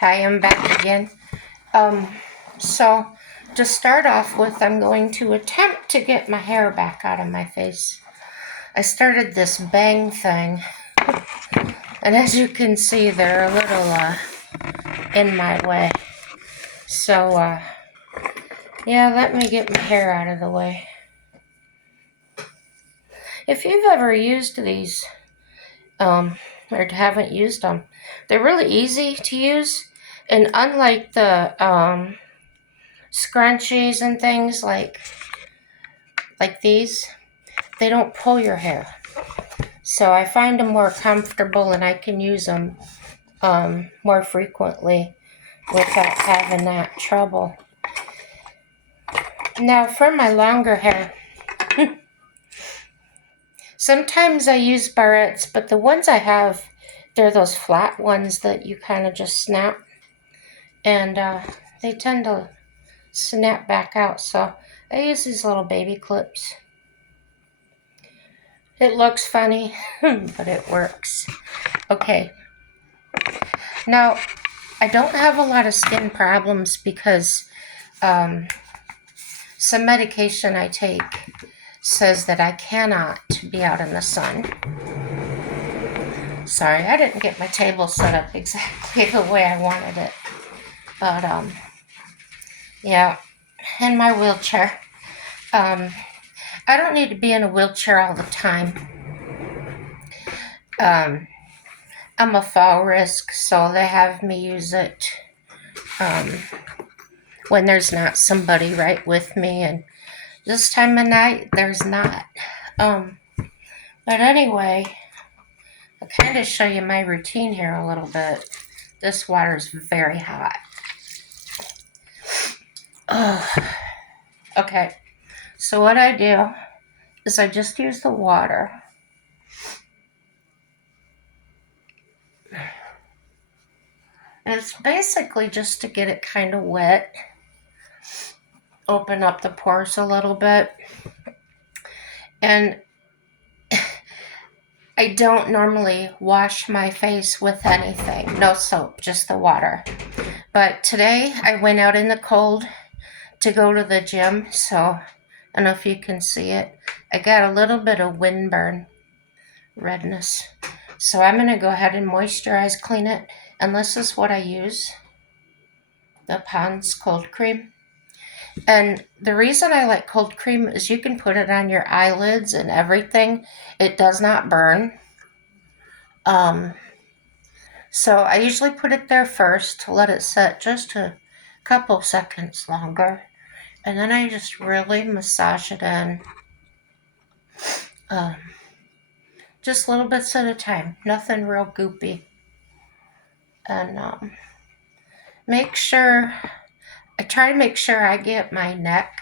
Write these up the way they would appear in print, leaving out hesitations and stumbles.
Hi, I'm back again. Um, so to start off with, I'm going to attempt to get my hair back out of my face. I started this bang thing, and as you can see, they're a little in my way. So, yeah, let me get my hair out of the way. If you've ever used these, or haven't used them, they're really easy to use, and unlike the scrunchies and things like these, they don't pull your hair. So I find them more comfortable and I can use them more frequently without having that trouble. Now for my longer hair, sometimes I use barrettes, but the ones I have, they're those flat ones that you kind of just snap. And they tend to snap back out. So I use these little baby clips. It looks funny, but it works. Okay. Now, I don't have a lot of skin problems because some medication I take says that I cannot be out in the sun. Sorry, I didn't get my table set up exactly the way I wanted it. But, yeah, in my wheelchair. I don't need to be in a wheelchair all the time. I'm a fall risk, so they have me use it when there's not somebody right with me, and this time of night there's not. But anyway, I'll kind of show you my routine here a little bit. This water is very hot. Oh, okay. So what I do is I just use the water. And it's basically just to get it kind of wet. Open up the pores a little bit. And I don't normally wash my face with anything. No soap, just the water. But today I went out in the cold to go to the gym, so I don't know if you can see it. I got a little bit of windburn redness. So I'm going to go ahead and moisturize, clean it, and this is what I use. The Pond's cold cream. And the reason I like cold cream is you can put it on your eyelids and everything. It does not burn. So I usually put it there first to let it set just a couple seconds longer. And then I just really massage it in. Just little bits at a time. Nothing real goopy. And I try to make sure I get my neck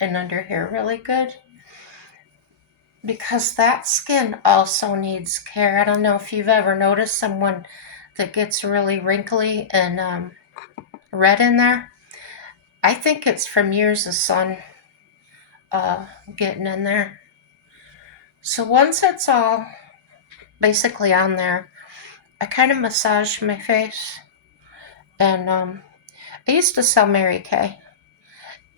and under here really good, because that skin also needs care. I don't know if you've ever noticed someone that gets really wrinkly and red in there. I think it's from years of sun getting in there. So once it's all basically on there, I kind of massage my face. And I used to sell Mary Kay,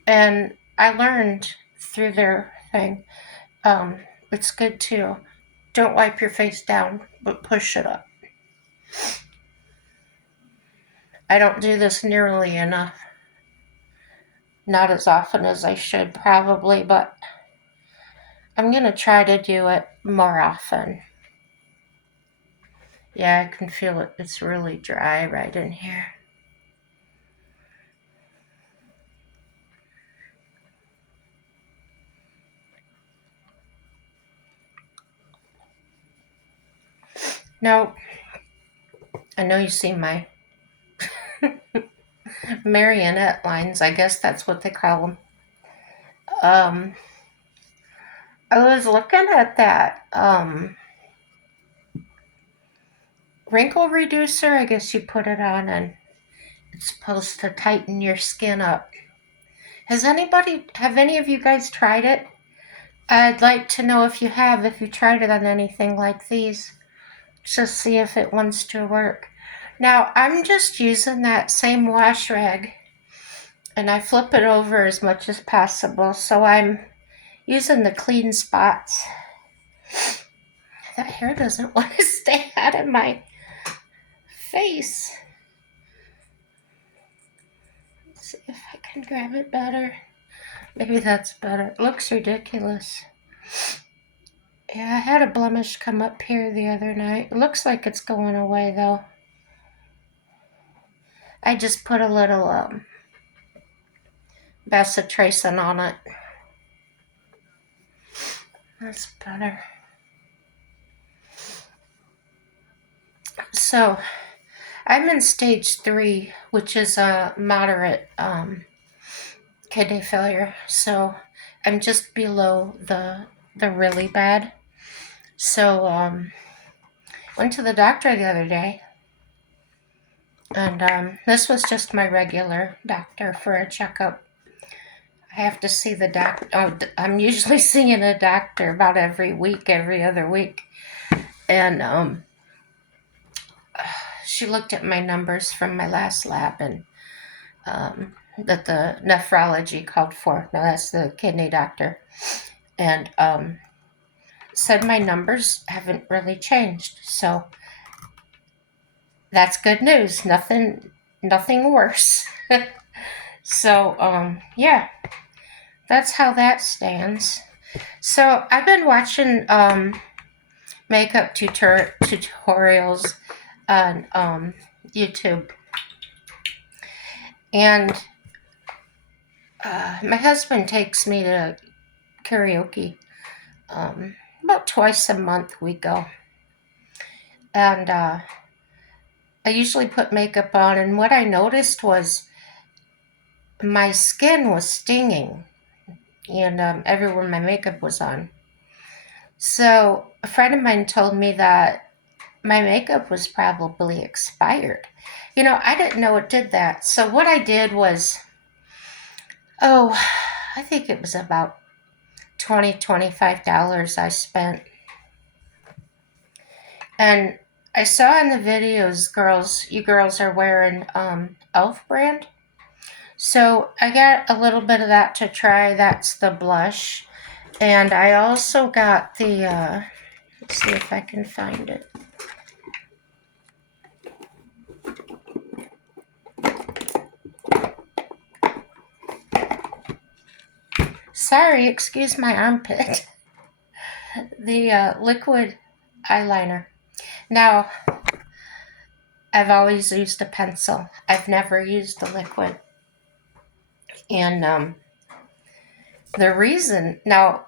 and I learned through their thing, it's good to don't wipe your face down, but push it up. I don't do this nearly enough. Not as often as I should probably, but I'm going to try to do it more often. Yeah, I can feel it. It's really dry right in here. Now, I know you see my marionette lines. I guess that's what they call them. I was looking at that wrinkle reducer. I guess you put it on and it's supposed to tighten your skin up. Have any of you guys tried it? I'd like to know if you tried it on anything like these. Just see if it wants to work. Now, I'm just using that same wash rag and I flip it over as much as possible. So I'm using the clean spots. That hair doesn't want to stay out of my face. Let's see if I can grab it better. Maybe that's better. It looks ridiculous. Yeah, I had a blemish come up here the other night. It looks like it's going away though. I just put a little bacitracin on it. That's better. So, I'm in stage 3, which is a moderate kidney failure. So, I'm just below the really bad. So, went to the doctor the other day, and this was just my regular doctor for a checkup. I have to see the doctor. Oh, I'm usually seeing a doctor about every week, every other week, and she looked at my numbers from my last lab and that the nephrology called for. Now that's the kidney doctor, and said my numbers haven't really changed. So that's good news. Nothing worse. So yeah, that's how that stands. So I've been watching makeup tutorials on YouTube, and my husband takes me to karaoke. About twice a month we go, and I usually put makeup on, and what I noticed was my skin was stinging, and everywhere my makeup was on. So a friend of mine told me that my makeup was probably expired. I didn't know it did that. So what I did was, oh, I think it was about $25 I spent. And I saw in the videos, you girls are wearing Elf brand. So I got a little bit of that to try. That's the blush. And I also got the, let's see if I can find it. Sorry, excuse my armpit. The liquid eyeliner. Now, I've always used a pencil. I've never used the liquid. And the reason, now,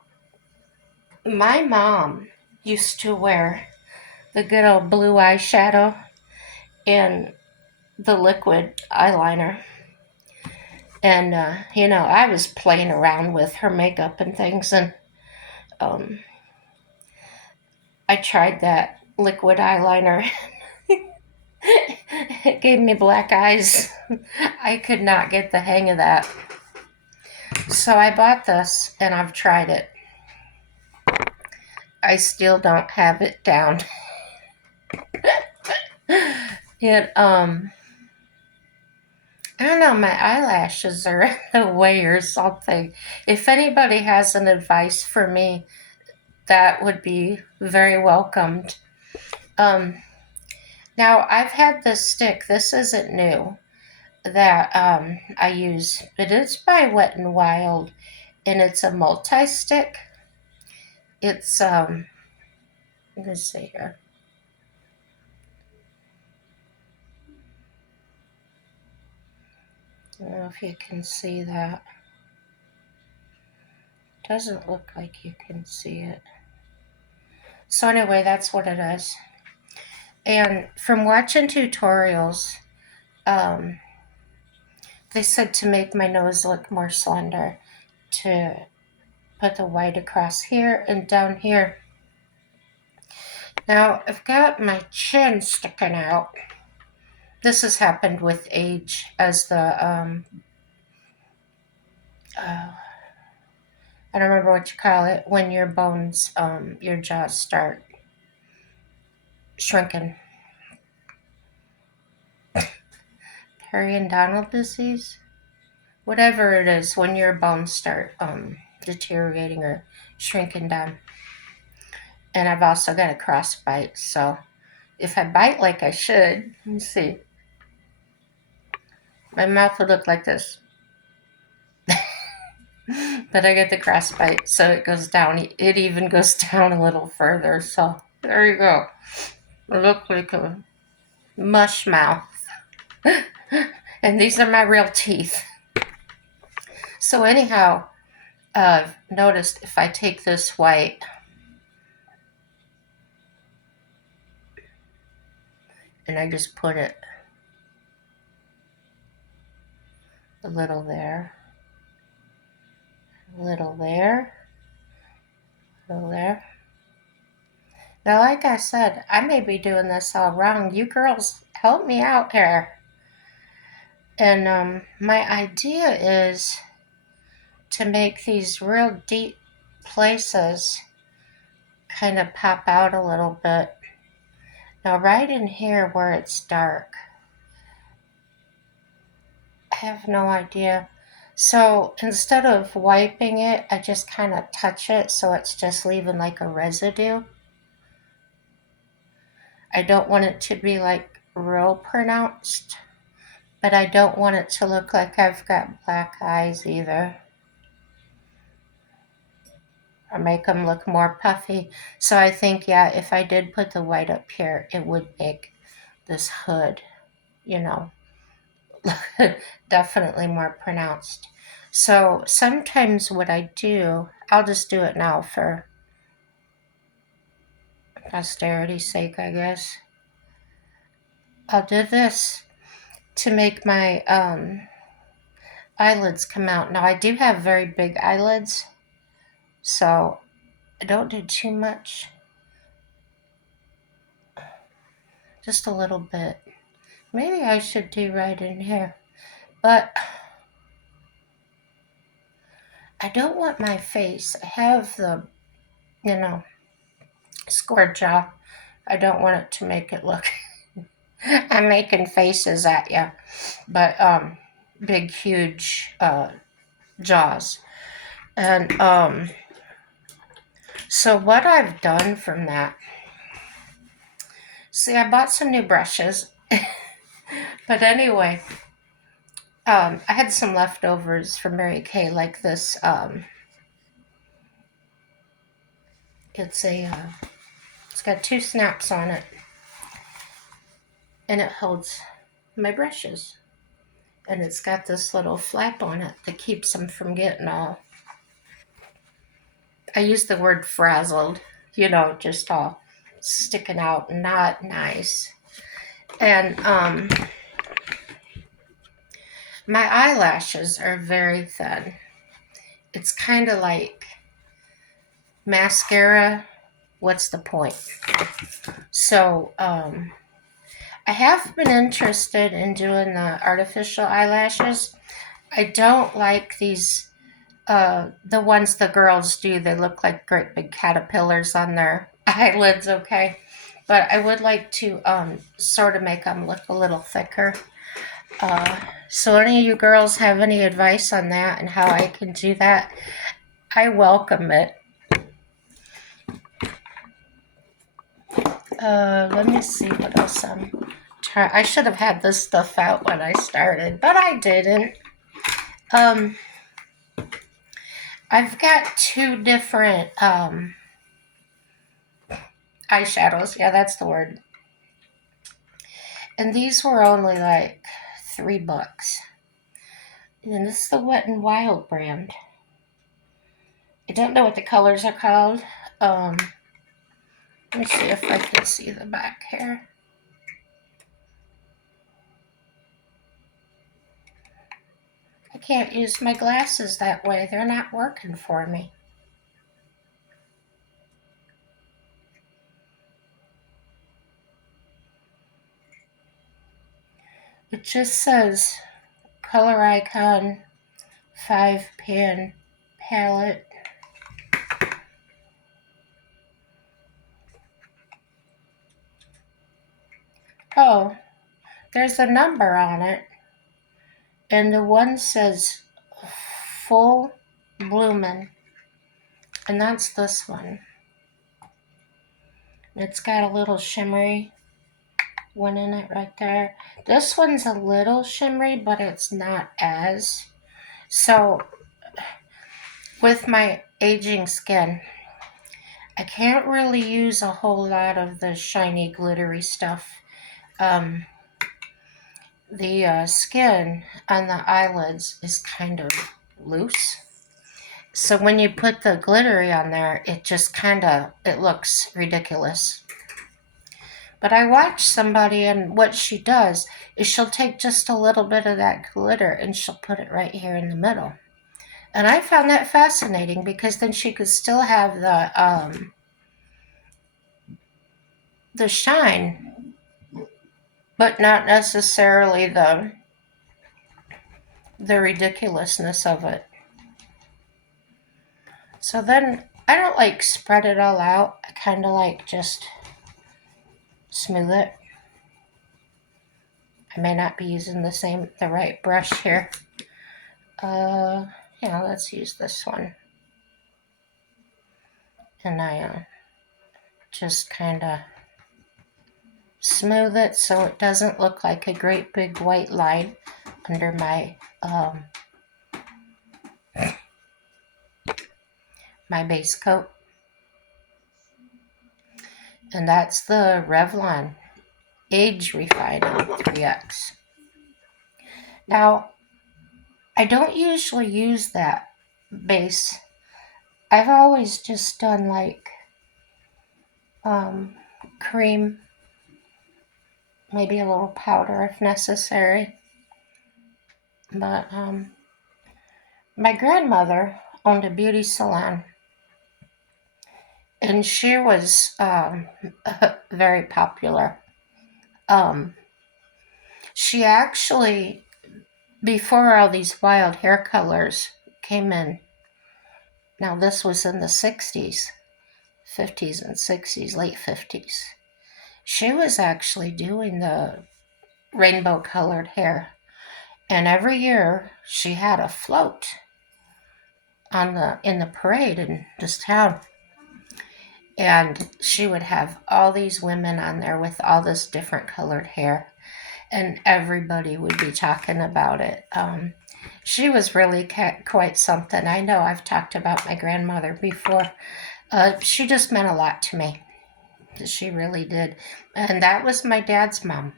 my mom used to wear the good old blue eyeshadow and the liquid eyeliner. And, I was playing around with her makeup and things, and I tried that liquid eyeliner. It gave me black eyes. I could not get the hang of that. So I bought this, and I've tried it. I still don't have it down. I don't know, my eyelashes are in the way or something. If anybody has an advice for me, that would be very welcomed. Now, I've had this stick, this isn't new, that I use. It is by Wet n Wild, and it's a multi-stick. It's, let me see here. I don't know if you can see that. Doesn't look like you can see it. So anyway, that's what it is. And from watching tutorials, they said to make my nose look more slender, to put the white across here and down here. Now, I've got my chin sticking out. This has happened with age, as the, I don't remember what you call it, when your bones, your jaws start shrinking. periodontal disease, whatever it is, when your bones start deteriorating or shrinking down. And I've also got a crossbite, so if I bite like I should, let me see, my mouth would look like this. But I get the crossbite, so it goes down. It even goes down a little further. So there you go. I look like a mush mouth. And these are my real teeth. So anyhow, I've noticed if I take this white and I just put it a little there, a little there, a little there. Now, like I said, I may be doing this all wrong. You girls, help me out here. And my idea is to make these real deep places kind of pop out a little bit. Now, right in here where it's dark, I have no idea. So instead of wiping it, I just kind of touch it so it's just leaving like a residue. I don't want it to be like real pronounced, but I don't want it to look like I've got black eyes either, or make them look more puffy. So I think, yeah, if I did put the white up here, it would make this hood, you know, definitely more pronounced. So sometimes what I do, I'll just do it now for posterity's sake, I guess. I'll do this to make my eyelids come out. Now I do have very big eyelids, so I don't do too much, just a little bit. Maybe I should do right in here, but I don't want my face. I have the, you know, square jaw. I don't want it to make it look. I'm making faces at you, but big, huge jaws. And so what I've done from that, see, I bought some new brushes, but anyway, I had some leftovers from Mary Kay, like this. It's got two snaps on it, and it holds my brushes. And it's got this little flap on it that keeps them from getting all, I use the word frazzled, just all sticking out, not nice. And my eyelashes are very thin. It's kind of like mascara. What's the point? So I have been interested in doing the artificial eyelashes. I don't like these, the ones the girls do. They look like great big caterpillars on their eyelids, okay? But I would like to sort of make them look a little thicker. So any of you girls have any advice on that and how I can do that? I welcome it. Let me see what else I should have had this stuff out when I started, but I didn't. I've got two different eyeshadows. Yeah, that's the word. And these were only like $3. And this is the Wet n Wild brand. I don't know what the colors are called. Let me see if I can see the back here. I can't use my glasses that way. They're not working for me. It just says Color Icon 5-pan palette. Oh, there's a number on it. And the one says Full Bloomin', and that's this one. It's got a little shimmery one in it right there. This one's a little shimmery, but it's not as. So, with my aging skin, I can't really use a whole lot of the shiny, glittery stuff. The skin on the eyelids is kind of loose. So when you put the glittery on there, it just it looks ridiculous. But I watch somebody, and what she does is she'll take just a little bit of that glitter and she'll put it right here in the middle. And I found that fascinating because then she could still have the shine, but not necessarily the ridiculousness of it. So then I don't like spread it all out. I kind of like just smooth it. I may not be using the right brush here. Yeah, let's use this one. And I just kind of smooth it so it doesn't look like a great big white line under my my base coat. And that's the Revlon Age Refining 3X. Now, I don't usually use that base. I've always just done like cream, maybe a little powder if necessary. But my grandmother owned a beauty salon, and she was very popular. She actually, before all these wild hair colors came in, now this was in the 60s, 50s and 60s, late 50s. She was actually doing the rainbow colored hair. And every year she had a float in the parade in this town. And she would have all these women on there with all this different colored hair. And everybody would be talking about it. She was really quite something. I know I've talked about my grandmother before. She just meant a lot to me. She really did. And that was my dad's mom.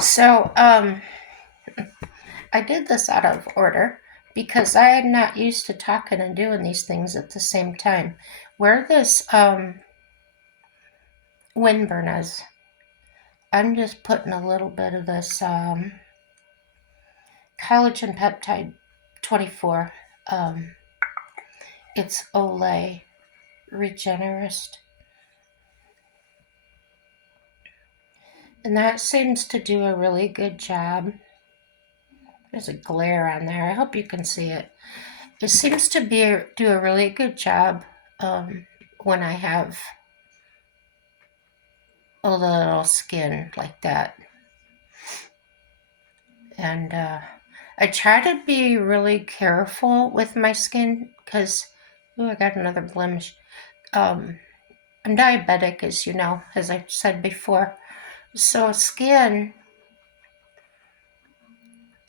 So, I did this out of order because I am not used to talking and doing these things at the same time. Where this windburn is, I'm just putting a little bit of this collagen peptide 24. It's Olay Regenerist. And that seems to do a really good job. There's a glare on there. I hope you can see it. It seems to do a really good job when I have a little skin like that. And I try to be really careful with my skin because, I got another blemish. I'm diabetic, as you know, as I said before. So skin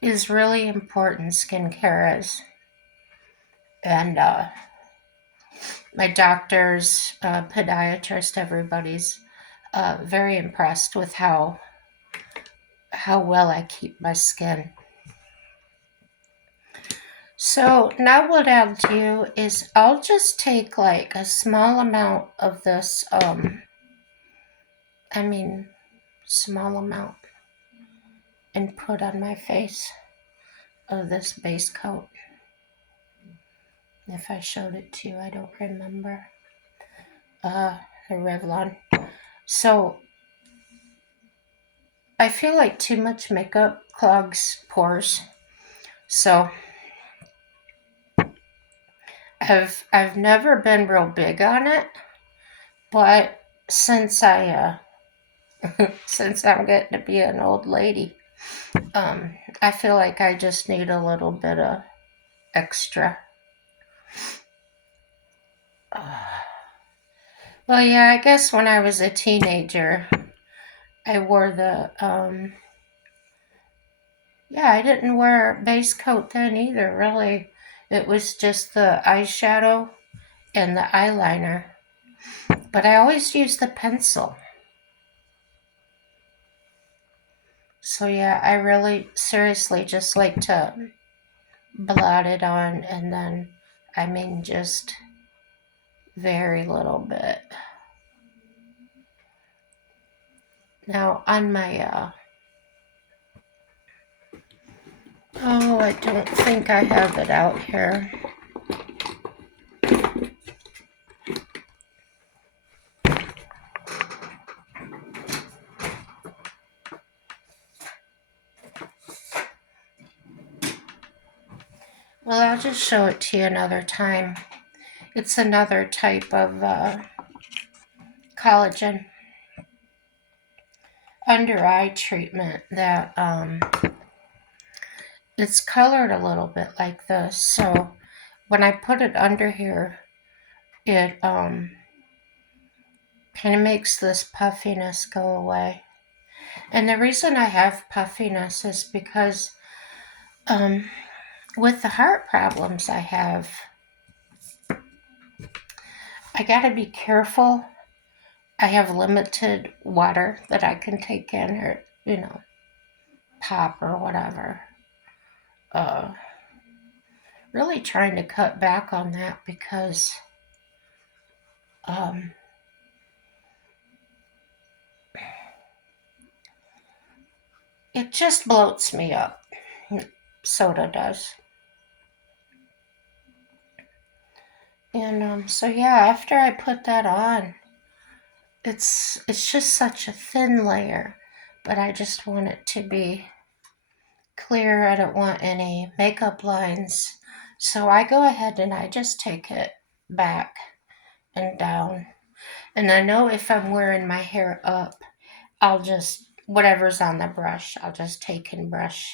is really important, skincare is. And my doctors, podiatrist, everybody's very impressed with how well I keep my skin. So now what I'll do is I'll just take like a small amount of this, small amount, and put on my face of this base coat. If I showed it to you, I don't remember. The Revlon. So I feel like too much makeup clogs pores. So I've never been real big on it, but since since I'm getting to be an old lady, I feel like I just need a little bit of extra. Well, yeah, I guess when I was a teenager, I wore yeah, I didn't wear a base coat then either, really. It was just the eyeshadow and the eyeliner. But I always used the pencil. So yeah, I really seriously just like to blot it on and then, I mean, just very little bit. Now on my, oh, I don't think I have it out here. Well, I'll just show it to you another time. It's another type of collagen under eye treatment that it's colored a little bit like this. So when I put it under here, it kind of makes this puffiness go away. And the reason I have puffiness is because with the heart problems I have, I gotta be careful. I have limited water that I can take in, or, pop or whatever. Really trying to cut back on that because um, it just bloats me up. Soda does. And so yeah, after I put that on, it's just such a thin layer, but I just want it to be clear. I don't want any makeup lines. So I go ahead and I just take it back and down. And I know if I'm wearing my hair up, I'll just, whatever's on the brush, I'll just take and brush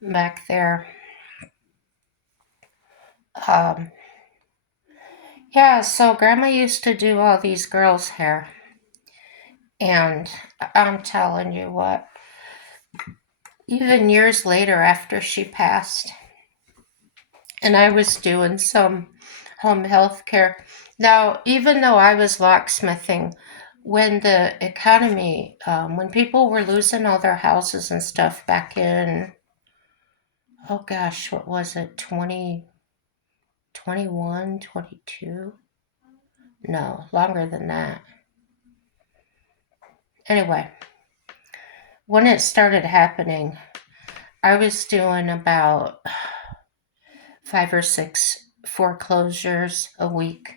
back there. Um, yeah, so Grandma used to do all these girls' hair. And I'm telling you what, even years later after she passed, and I was doing some home health care. Now, even though I was locksmithing, when the economy, when people were losing all their houses and stuff back in, oh gosh, what was it, 2021, 22? No, longer than that. Anyway, when it started happening, I was doing about 5 or 6 foreclosures a week.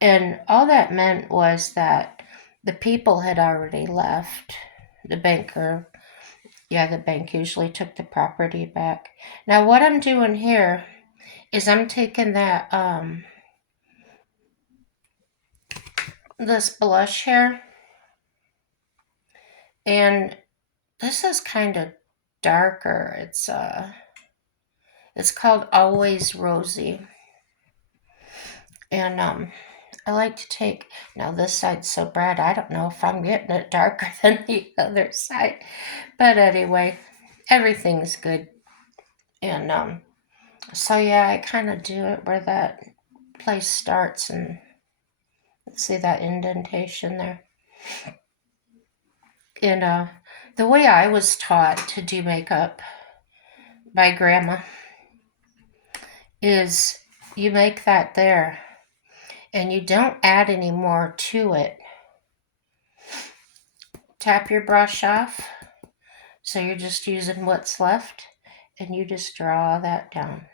And all that meant was that the people had already left. The banker, yeah, the bank usually took the property back. Now, what I'm doing here is I'm taking this blush here, and this is kind of darker. It's called Always Rosy. And I like to take, now this side's so bright, I don't know if I'm getting it darker than the other side. But anyway, everything's good. And so yeah, I kind of do it where that place starts, and see that indentation there. And the way I was taught to do makeup by Grandma is you make that there and you don't add any more to it. Tap your brush off, so you're just using what's left, and you just draw that down.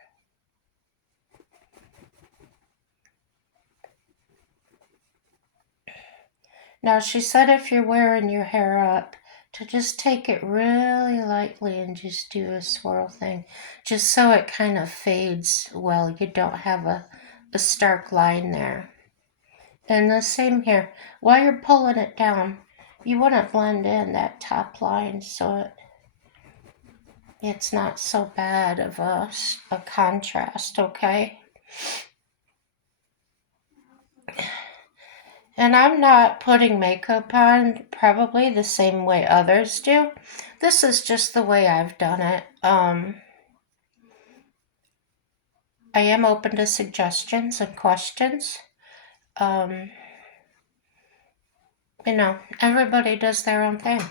Now, she said if you're wearing your hair up, to just take it really lightly and just do a swirl thing, just so it kind of fades well. You don't have a stark line there. And the same here. While you're pulling it down, you want to blend in that top line so it's not so bad of a contrast, okay? And I'm not putting makeup on probably the same way others do. This is just the way I've done it. I am open to suggestions and questions. Um, everybody does their own thing.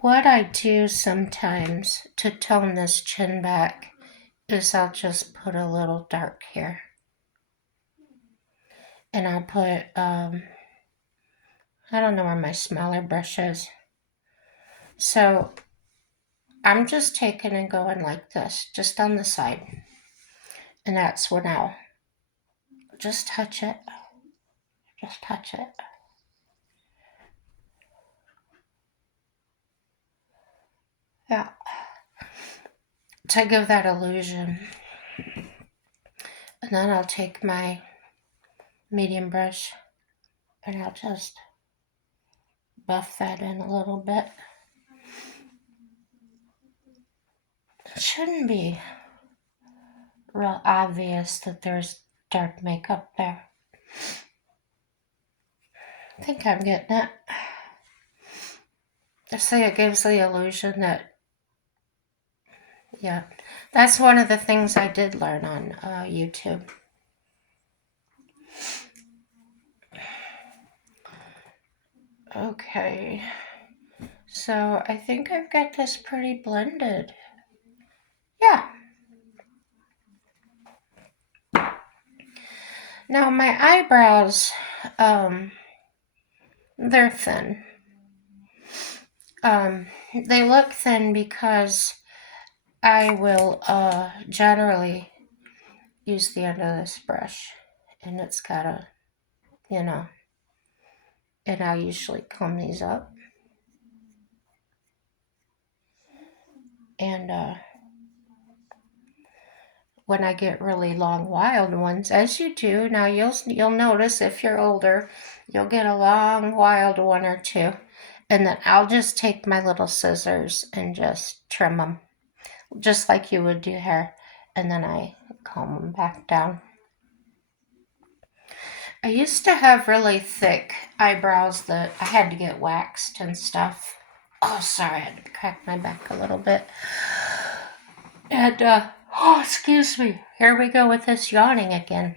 What I do sometimes to tone this chin back is I'll just put a little dark here. And I'll put, I don't know where my smaller brush is. So I'm just taking and going like this, just on the side. And that's when I'll just touch it. Just touch it. Yeah. To give that illusion. And then I'll take my medium brush and I'll just buff that in a little bit. It shouldn't be real obvious that there's dark makeup there. I think I'm getting it. I say it gives the illusion that, yeah, that's one of the things I did learn on YouTube. Okay, so I think I've got this pretty blended. Yeah. Now my eyebrows, they're thin. They look thin because I will generally use the end of this brush, and it's got a, and I usually comb these up. And when I get really long wild ones, as you do, now you'll notice if you're older, you'll get a long wild one or two, and then I'll just take my little scissors and just trim them, just like you would do hair, and then I comb them back down. I used to have really thick eyebrows that I had to get waxed and stuff. Oh, sorry, I had to crack my back a little bit. And, oh, excuse me. Here we go with this yawning again.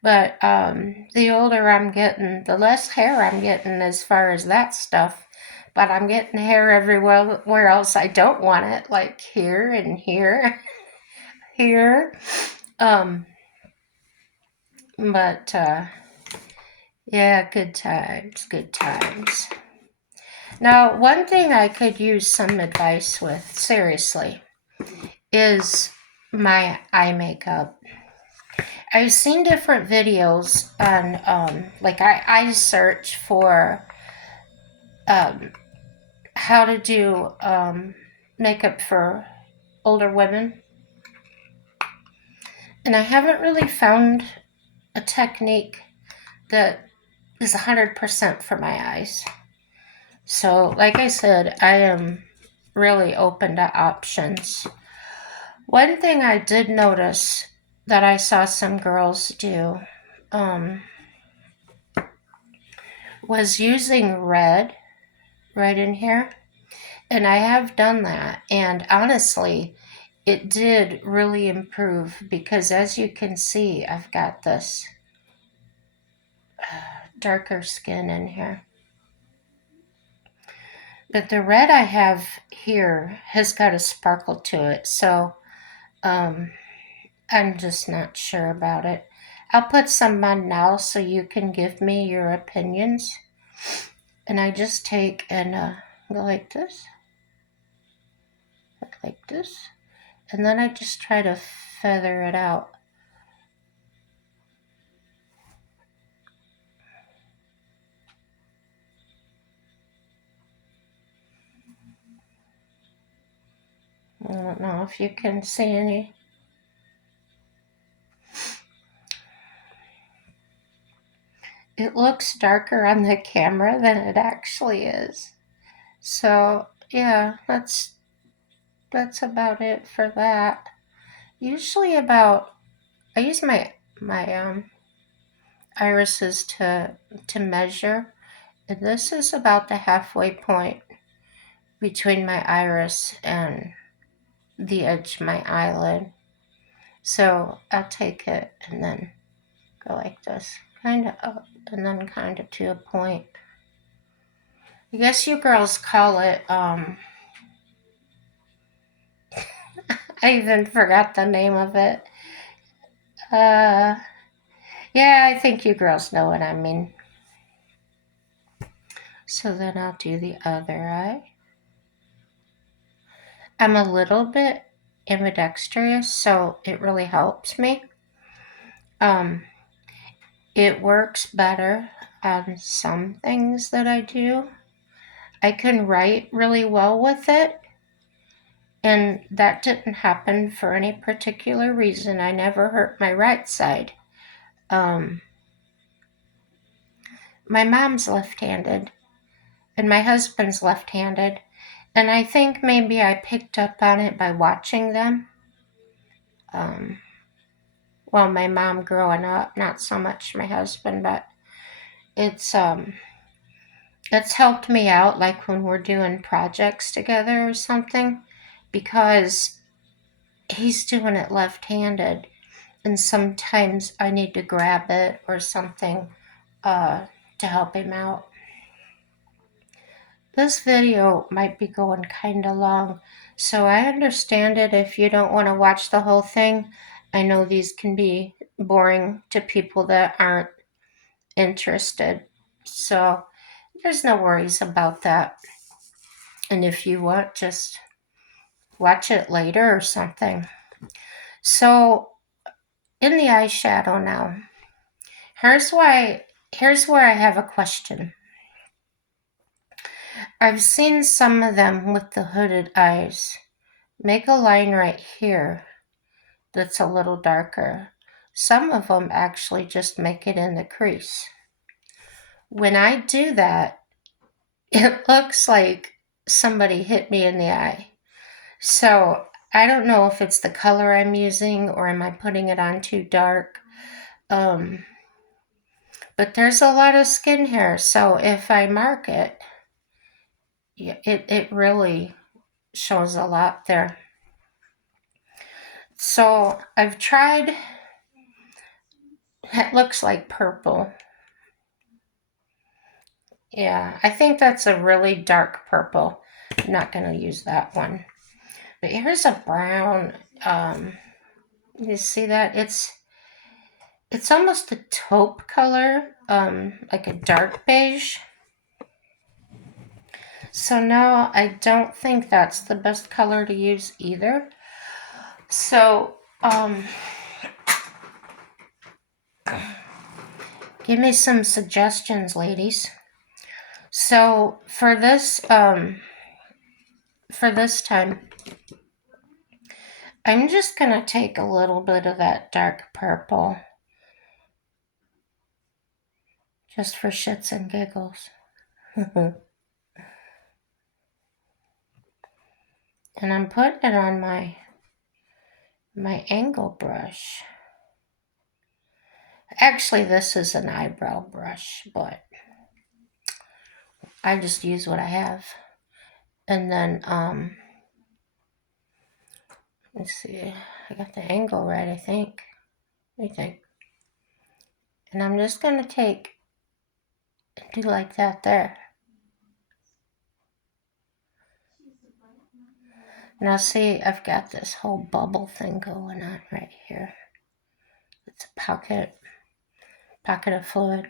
But the older I'm getting, the less hair I'm getting as far as that stuff. But I'm getting hair everywhere else I don't want it, like here and here, here. Um, but yeah, good times, good times. Now, one thing I could use some advice with, seriously, is my eye makeup. I've seen different videos on, like I search for how to do makeup for older women, and I haven't really found a technique that is 100% for my eyes. So, like I said, I am really open to options. One thing I did notice that I saw some girls do was using red right in here. And I have done that. And honestly, it did really improve because as you can see, I've got this darker skin in here. But the red I have here has got a sparkle to it. So I'm just not sure about it. I'll put some on now so you can give me your opinions. And I just take and go like this, and then I just try to feather it out. I don't know if you can see any. It looks darker on the camera than it actually is. So yeah, that's about it for that. Usually about I use my irises to measure, and this is about the halfway point between my iris and the edge of my eyelid. So I'll take it and then go like this, kind of up and then kind of to a point. I guess you girls call it, I even forgot the name of it. Uh, yeah, I think you girls know what I mean. So then I'll do the other eye. I'm a little bit ambidextrous, so it really helps me. Um, it works better on some things that I do. I can write really well with it, and that didn't happen for any particular reason. I never hurt my right side. My mom's left-handed, and my husband's left-handed, and I think maybe I picked up on it by watching them. Well, my mom growing up, not so much my husband, but it's helped me out, like when we're doing projects together or something, because he's doing it left-handed, and sometimes I need to grab it or something to help him out. This video might be going kind of long, so I understand it if you don't want to watch the whole thing. I know these can be boring to people that aren't interested, so there's no worries about that. And if you want, just watch it later or something. So, in the eyeshadow now, here's where I have a question. I've seen some of them with the hooded eyes make a line right here that's a little darker. Some of them actually just make it in the crease. When I do that, it looks like somebody hit me in the eye. So I don't know if it's the color I'm using or am I putting it on too dark. But there's a lot of skin here, so if I mark it, it really shows a lot there. So I've tried, it looks like purple. Yeah, I think that's a really dark purple. I'm not going to use that one. But here's a brown. You see that? It's almost a taupe color, like a dark beige. So no, I don't think that's the best color to use either. So, give me some suggestions, ladies. So for this time, I'm just gonna take a little bit of that dark purple, just for shits and giggles. And I'm putting it on my angle brush. Actually, this is an eyebrow brush, but I just use what I have. And then, let's see, I got the angle right, I think. Let me think. And I'm just gonna take and do like that there. Now see, I've got this whole bubble thing going on right here. It's a pocket of fluid.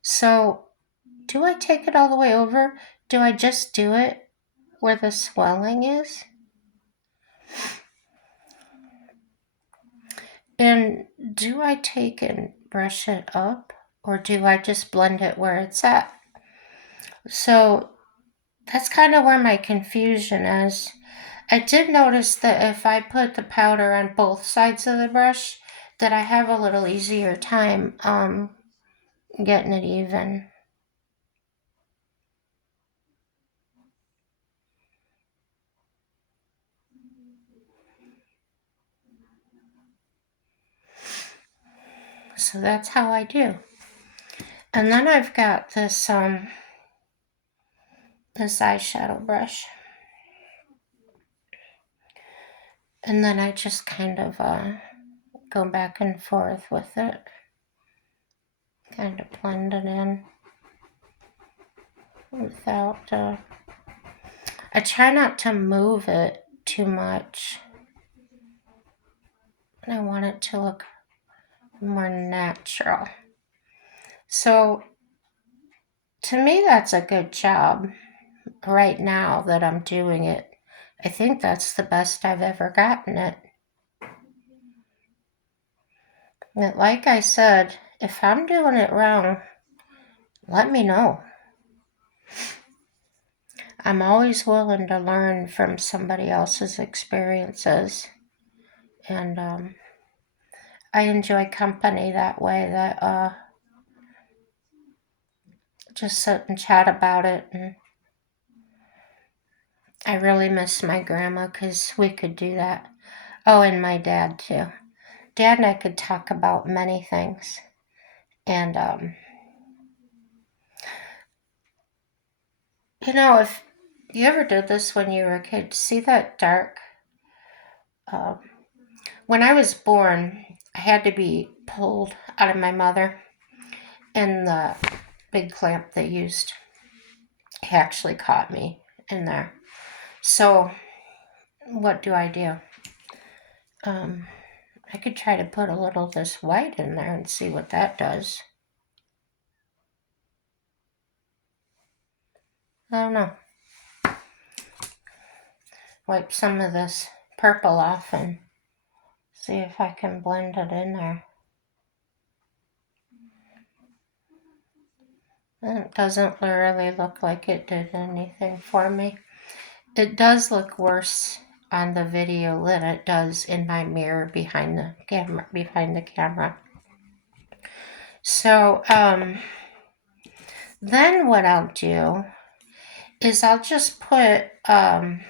So, do I take it all the way over? Do I just do it where the swelling is? And do I take and brush it up? Or do I just blend it where it's at? So, that's kind of where my confusion is. I did notice that if I put the powder on both sides of the brush, that I have a little easier time getting it even. So that's how I do. And then I've got this this eyeshadow brush. And then I just kind of go back and forth with it. Kind of blend it in without, I try not to move it too much. I want it to look more natural. So to me, that's a good job right now that I'm doing it. I think that's the best I've ever gotten it. But like I said, if I'm doing it wrong, let me know. I'm always willing to learn from somebody else's experiences. And I enjoy company that way, that just sit and chat about it. And I really miss my grandma because we could do that. Oh, and my dad too. Dad and I could talk about many things. And, if you ever did this when you were a kid, see that dark? Um, when I was born, I had to be pulled out of my mother, and the big clamp they used actually caught me in there. So, what do? I could try to put a little of this white in there and see what that does. I don't know. Wipe some of this purple off and see if I can blend it in there. It doesn't really look like it did anything for me. It does look worse on the video than it does in my mirror behind the camera. So, then what I'll do is I'll just put, as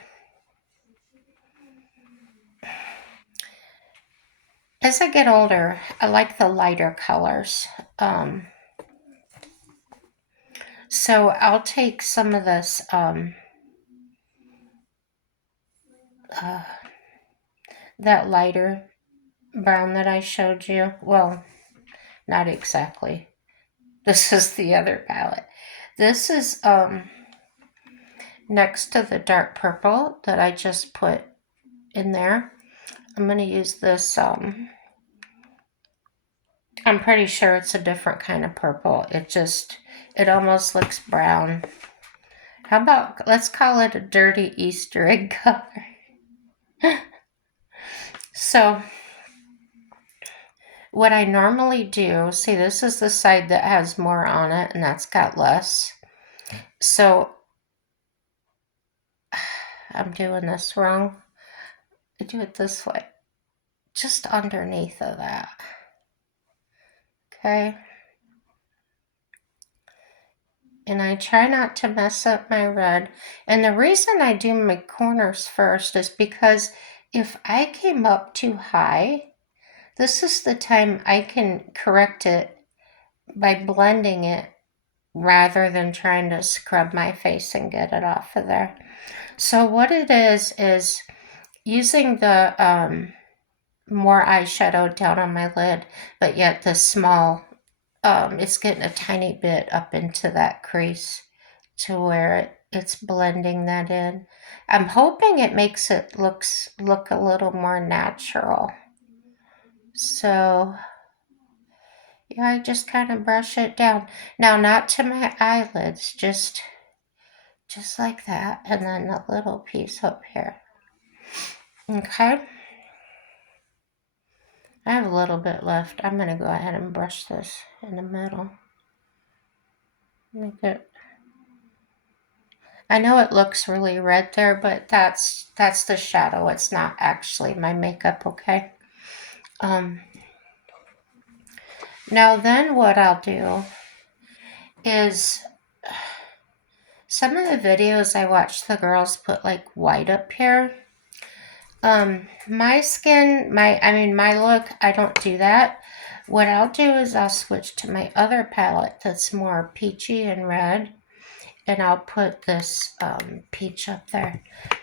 I get older, I like the lighter colors. So I'll take some of this, that lighter brown that I showed you. Well, not exactly. This is the other palette. This is next to the dark purple that I just put in there. I'm going to use this, I'm pretty sure it's a different kind of purple. It almost looks brown. How about, let's call it a dirty Easter egg color. So, what I normally do, see, this is the side that has more on it, and that's got less. So, I'm doing this wrong. I do it this way, just underneath of that. Okay. And I try not to mess up my red. And the reason I do my corners first is because if I came up too high, this is the time I can correct it by blending it rather than trying to scrub my face and get it off of there. So what it is using the more eyeshadow down on my lid, but yet the small, it's getting a tiny bit up into that crease to where it's blending that in. I'm hoping it makes it look a little more natural. So yeah, I just kind of brush it down. Now, not to my eyelids, just like that, and then a little piece up here. Okay. I have a little bit left. I'm going to go ahead and brush this in the middle. Make it. I know it looks really red there, but that's the shadow. It's not actually my makeup, okay? Now then what I'll do is, some of the videos I watch the girls put like white up here. My skin, my look, I don't do that. What I'll do is I'll switch to my other palette that's more peachy and red, and I'll put this peach up there,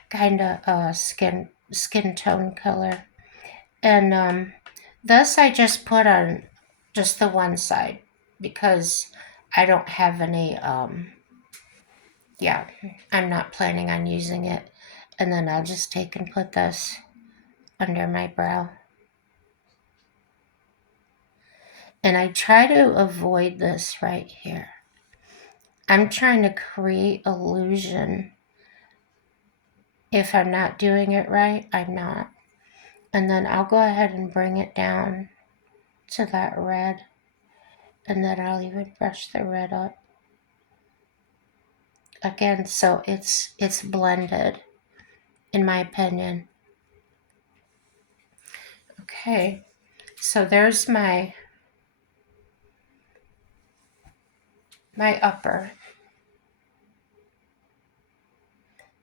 kind of skin tone color. And this I just put on just the one side because I don't have any, yeah, I'm not planning on using it. And then I'll just take and put this under my brow. And I try to avoid this right here. I'm trying to create illusion. If I'm not doing it right, I'm not. And then I'll go ahead and bring it down to that red. And then I'll even brush the red up. Again, so it's blended, in my opinion. Okay, so there's my upper.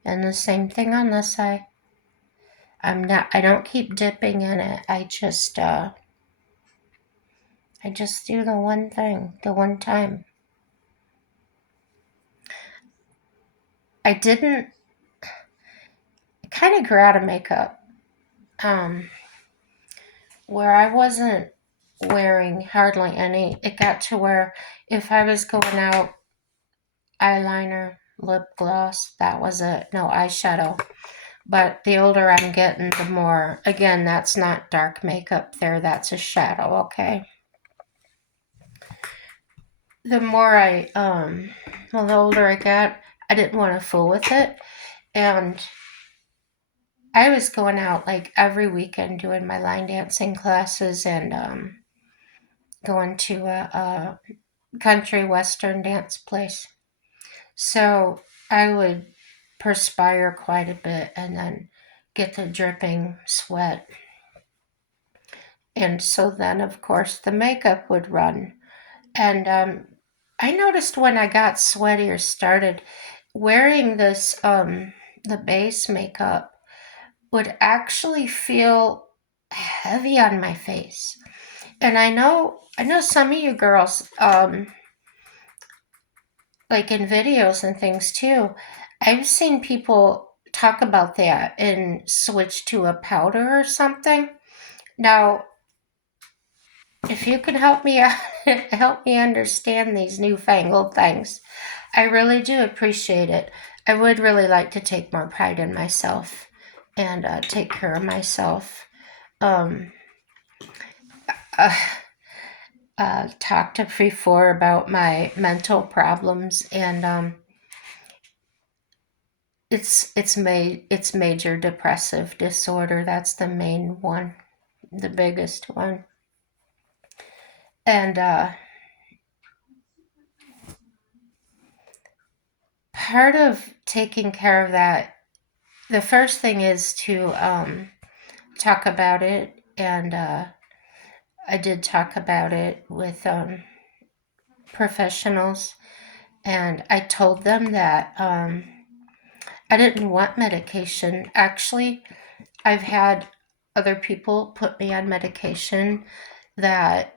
And the same thing on this side. I don't keep dipping in it. I just do the one thing, the one time. I kind of grew out of makeup, where I wasn't wearing hardly any. It got to where if I was going out, eyeliner, lip gloss, that was it. No eyeshadow. But the older I'm getting, the more, again, that's not dark makeup there, that's a shadow, okay? The more the older I got, I didn't want to fool with it. And I was going out like every weekend doing my line dancing classes and going to a country western dance place. So I would perspire quite a bit and then get the dripping sweat. And so then, of course, the makeup would run. And I noticed when I got sweaty or started wearing this, the base makeup would actually feel heavy on my face. And I know some of you girls, like in videos and things too, I've seen people talk about that and switch to a powder or something. Now, if you can help me out, help me understand these newfangled things, I really do appreciate it. I would really like to take more pride in myself and take care of myself. Um, uh, talked before about my mental problems, and it's major depressive disorder. That's the main one, the biggest one, and part of taking care of that, the first thing is to talk about it, and I did talk about it with professionals, and I told them that I didn't want medication. Actually, I've had other people put me on medication that,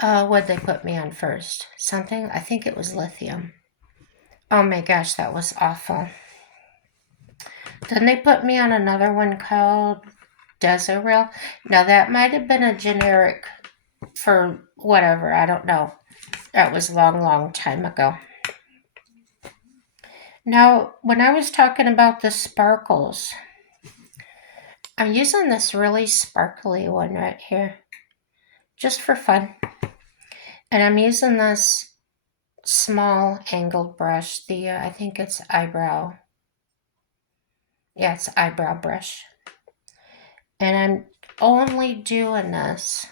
what'd they put me on first? Something, I think it was lithium. Oh my gosh, that was awful. Then they put me on another one called Desiril. Now that might have been a generic for whatever, I don't know. That was a long time ago. Now, when I was talking about the sparkles, I'm using this really sparkly one right here, just for fun. And I'm using this small angled brush, I think it's eyebrow. Yeah, it's eyebrow brush. And I'm only doing this.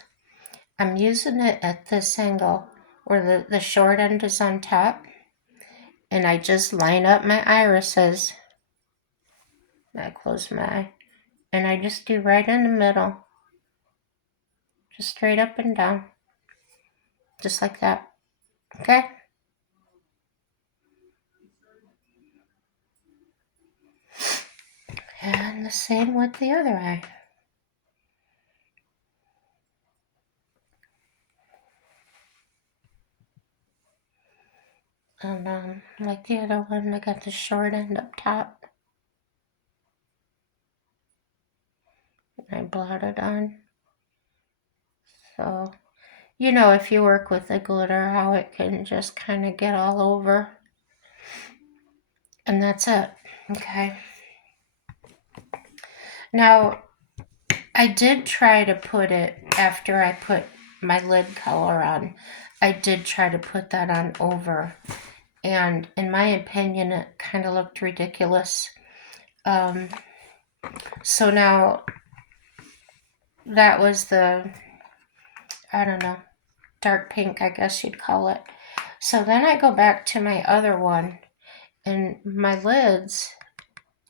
I'm using it at this angle where the short end is on top. And I just line up my irises. I close my eye. And I just do right in the middle. Just straight up and down. Just like that. Okay? And the same with the other eye. And like the other one, I got the short end up top. I blotted on. So, you know, if you work with the glitter, how it can just kind of get all over. And that's it. Okay. Now, I did try to put it after I put my lid color on. I did try to put that on over. And in my opinion, it kind of looked ridiculous. So now that was the, I don't know, dark pink, I guess you'd call it. So then I go back to my other one, and my lids,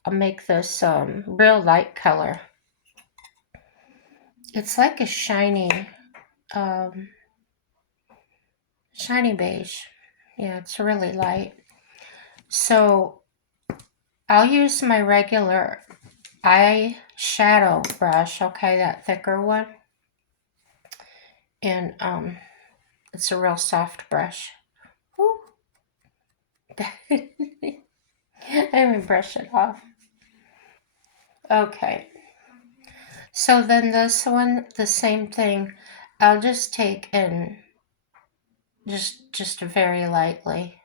I'll make this real light color. It's like a um, shiny beige. Yeah, it's really light. So I'll use my regular eyeshadow brush, okay, that thicker one. And it's a real soft brush. I haven't brushed it off. Okay. So then this one, the same thing. I'll just take and just very lightly.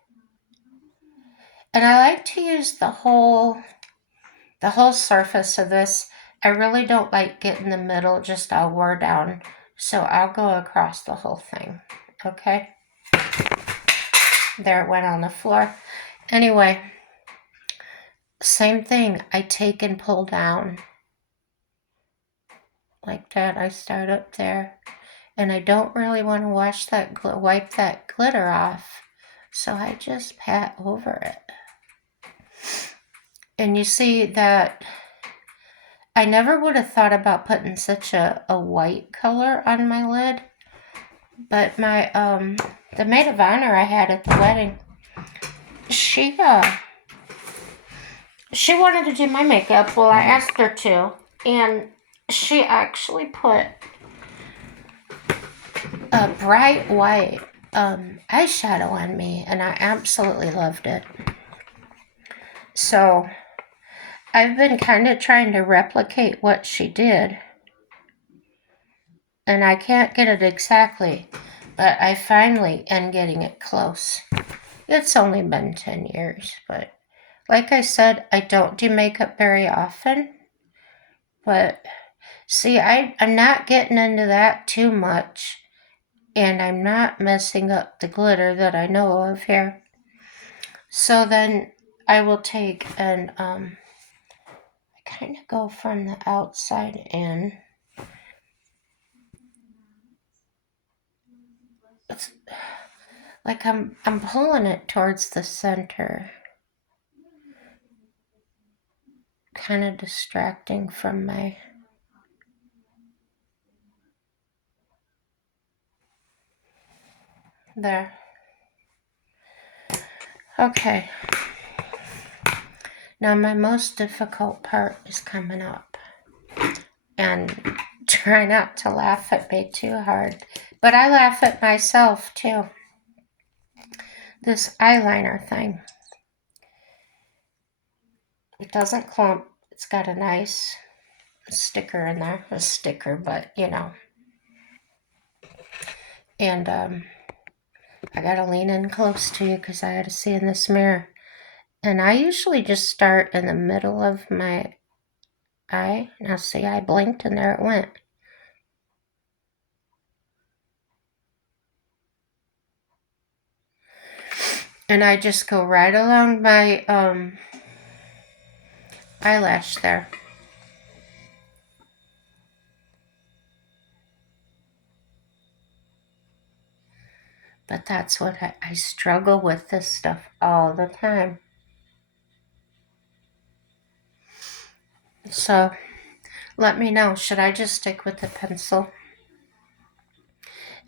And I like to use the whole surface of this. I really don't like getting the middle just all wore down. So I'll go across the whole thing. Okay? There it went on the floor. Anyway, same thing. I take and pull down. Like that. I start up there. And I don't really want to wipe that glitter off. So I just pat over it. And you see that I never would have thought about putting such a white color on my lid. But my, the maid of honor I had at the wedding, she wanted to do my makeup. Well, I asked her to. And she actually put a bright white eyeshadow on me, and I absolutely loved it. So I've been kind of trying to replicate what she did, and I can't get it exactly, but I finally am getting it close. It's only been 10 years, but like I said, I don't do makeup very often, but see, I'm not getting into that too much, and I'm not messing up the glitter that I know of here. So then I will take and I kind of go from the outside in. It's like I'm pulling it towards the center, kind of distracting from my. There. Okay. Now my most difficult part is coming up. And try not to laugh at me too hard. But I laugh at myself too. This eyeliner thing. It doesn't clump. It's got a nice sticker in there. A sticker, but you know. And I gotta lean in close to you because I gotta see in this mirror. And I usually just start in the middle of my eye. Now see, I blinked and there it went. And I just go right along my eyelash there. But that's what I struggle with this stuff all the time. So let me know, should I just stick with the pencil?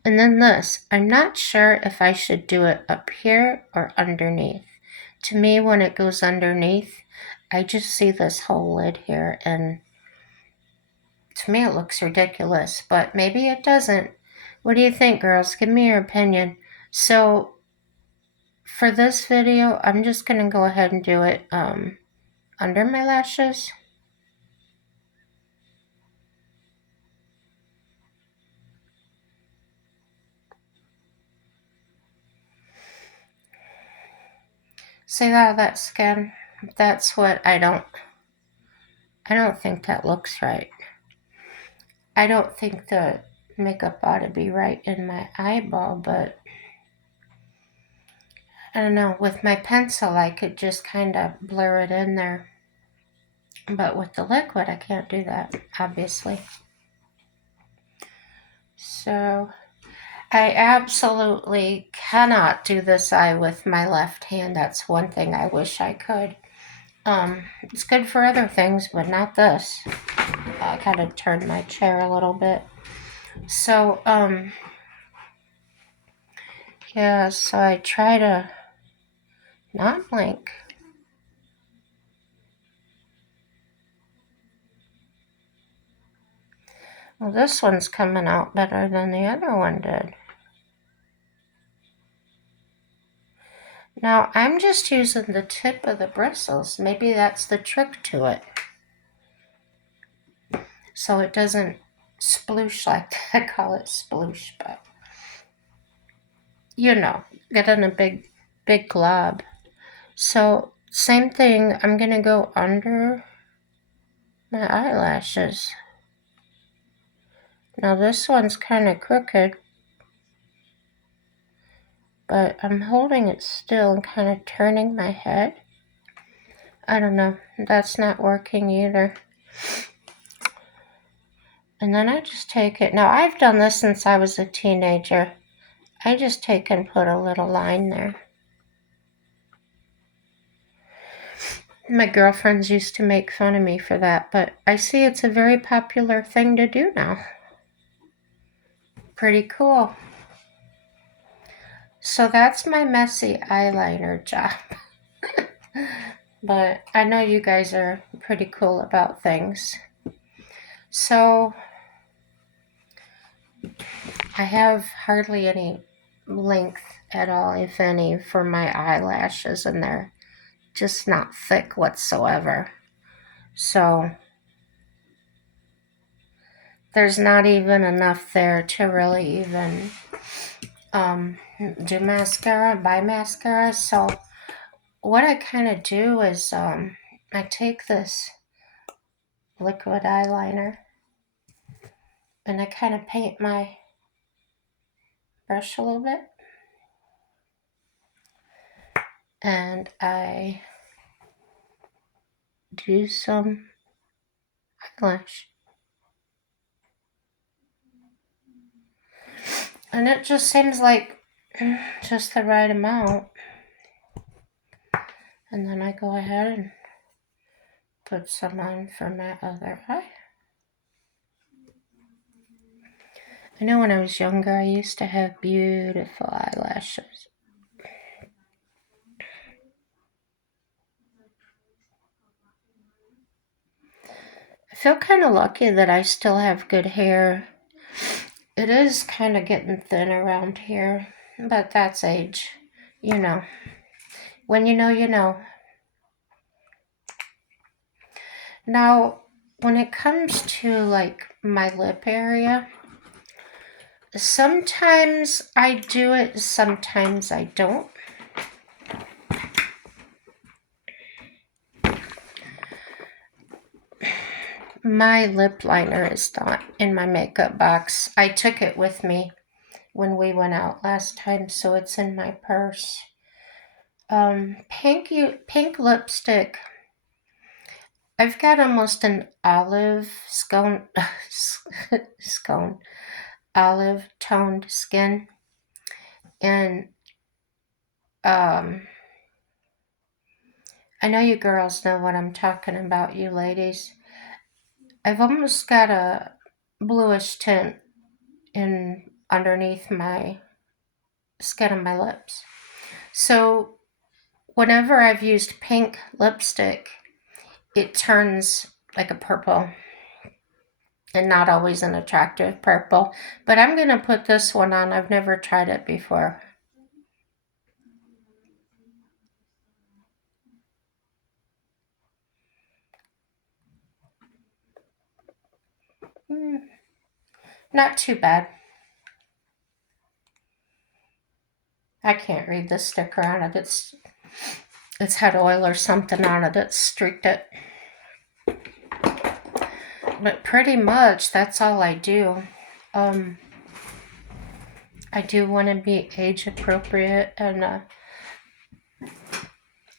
And then this, I'm not sure if I should do it up here or underneath. To me, when it goes underneath, I just see this whole lid here, and to me it looks ridiculous, but maybe it doesn't. What do you think, girls? Give me your opinion. So for this video, I'm just going to go ahead and do it under my lashes. See that skin? That's what I don't think that looks right. I don't think the makeup ought to be right in my eyeball, but I don't know. With my pencil, I could just kind of blur it in there. But with the liquid, I can't do that, obviously. So I absolutely cannot do this eye with my left hand. That's one thing I wish I could. It's good for other things, but not this. I kind of turned my chair a little bit. So, yeah, so I try to not blink. Well, this one's coming out better than the other one did. Now, I'm just using the tip of the bristles. Maybe that's the trick to it. So it doesn't sploosh like that. I call it sploosh, but you know, get in a big glob. So, same thing, I'm going to go under my eyelashes. Now this one's kind of crooked, but I'm holding it still and kind of turning my head. I don't know, that's not working either. And then I just take it. Now I've done this since I was a teenager. I just take and put a little line there. My girlfriends used to make fun of me for that, but I see it's a very popular thing to do now. Pretty cool. So that's my messy eyeliner job. But I know you guys are pretty cool about things. So I have hardly any length at all, if any, for my eyelashes, and they're just not thick whatsoever. So there's not even enough there to really even do mascara, buy mascara. So what I kind of do is I take this liquid eyeliner and I kind of paint my brush a little bit. And I do some eyelash. And it just seems like just the right amount. And then I go ahead and put some on for my other eye. I know when I was younger, I used to have beautiful eyelashes. I feel kind of lucky that I still have good hair. It is kind of getting thin around here, but that's age, you know. When you know, you know. Now, when it comes to like my lip area, sometimes I do it, sometimes I don't. My lip liner is not in my makeup box. I took it with me when we went out last time, so it's in my purse. Pink lipstick. I've got almost an olive olive toned skin, and I know you girls know what I'm talking about, you ladies. I've almost got a bluish tint in underneath my skin on my lips. So whenever I've used pink lipstick, it turns like a purple, and not always an attractive purple. But I'm going to put this one on. I've never tried it before. Not too bad. I can't read the sticker on it. It's had oil or something on it that streaked it. But pretty much that's all I do. I do want to be age appropriate, and I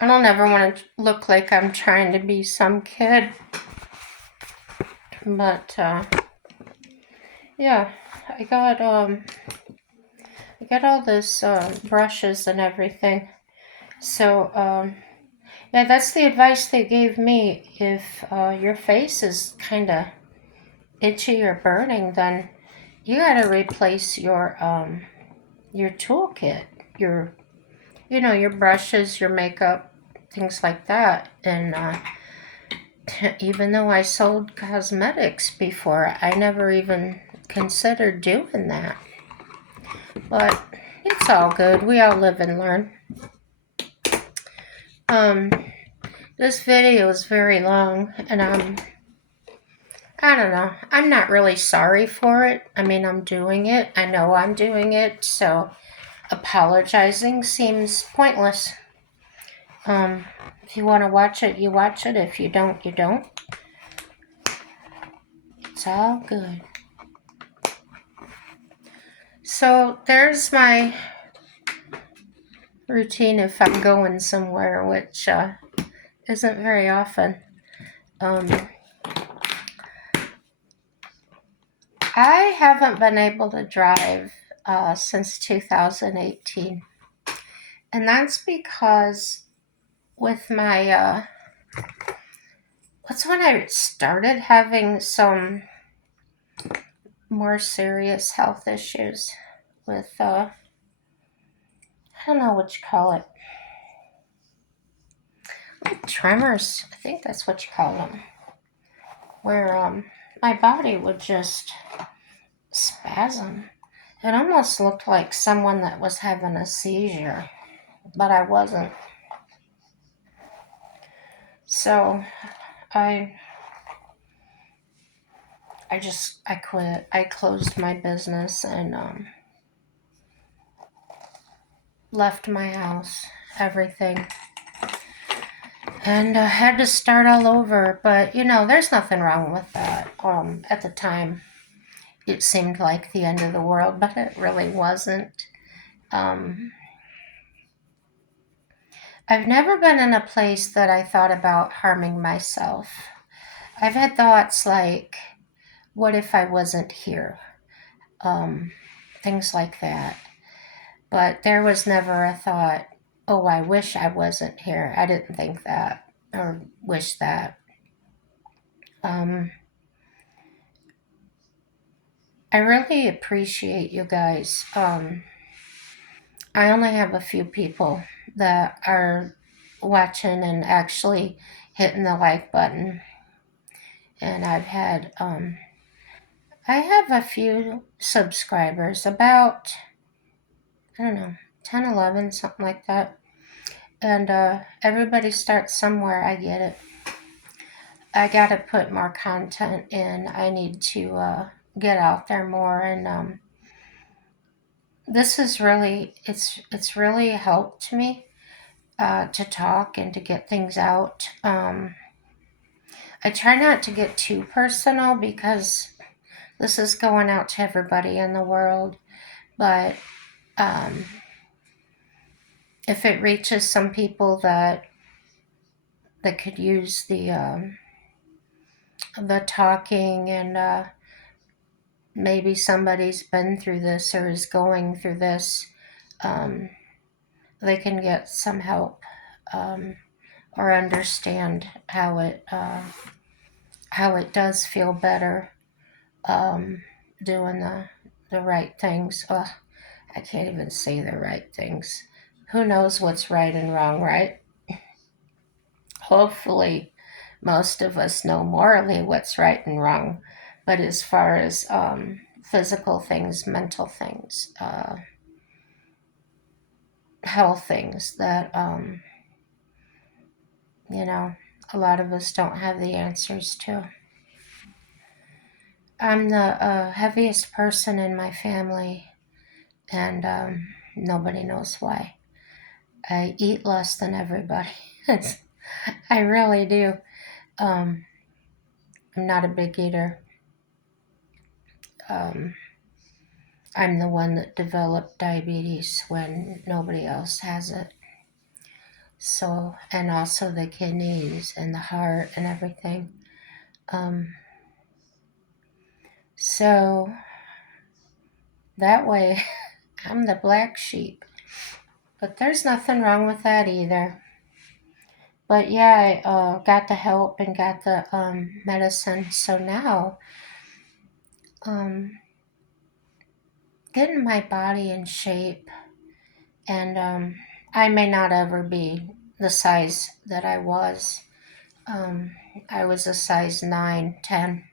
don't ever want to look like I'm trying to be some kid. But yeah, I got all this brushes and everything. So yeah, that's the advice they gave me. If your face is kind of itchy or burning, then you gotta replace your toolkit, your your brushes, your makeup, things like that. And even though I sold cosmetics before, I never even considered doing that. But it's all good. We all live and learn. This video is very long, and I don't know. I'm not really sorry for it. I mean, I'm doing it. I know I'm doing it, so apologizing seems pointless. If you want to watch it, you watch it. If you don't, you don't. It's all good. So there's my routine if I'm going somewhere, which isn't very often. I haven't been able to drive since 2018. And that's because with my, that's when I started having some more serious health issues with, I don't know what you call it. Tremors, I think that's what you call them. Where my body would just spasm. It almost looked like someone that was having a seizure, but I wasn't. So I quit. I closed my business and left my house, everything, and had to start all over. But there's nothing wrong with that. At the time, it seemed like the end of the world, but it really wasn't. I've never been in a place that I thought about harming myself. I've had thoughts like, what if I wasn't here? Things like that. But there was never a thought, oh, I wish I wasn't here. I didn't think that or wish that. I really appreciate you guys. I only have a few people that are watching and actually hitting the like button. And I have a few subscribers, about, I don't know, 10, 11, something like that. And everybody starts somewhere. I get it. I got to put more content in. I need to get out there more. And this is really, it's really helped me to talk and to get things out. I try not to get too personal because this is going out to everybody in the world. But if it reaches some people that could use the talking, and maybe somebody's been through this or is going through this, they can get some help, or understand how it does feel better doing the right things. Ugh, I can't even say the right things. Who knows what's right and wrong, right? Hopefully, most of us know morally what's right and wrong. But as far as physical things, mental things, health things, that, a lot of us don't have the answers to. I'm the heaviest person in my family, and nobody knows why. I eat less than everybody. I really do. Um, I'm not a big eater. Um, I'm the one that developed diabetes when nobody else has it. So, and also the kidneys and the heart and everything. Um, so that way, I'm the black sheep. But there's nothing wrong with that either. But yeah, I got the help and got the medicine. So now, um, getting my body in shape, and I may not ever be the size that I was. Um, I was a size 9, 10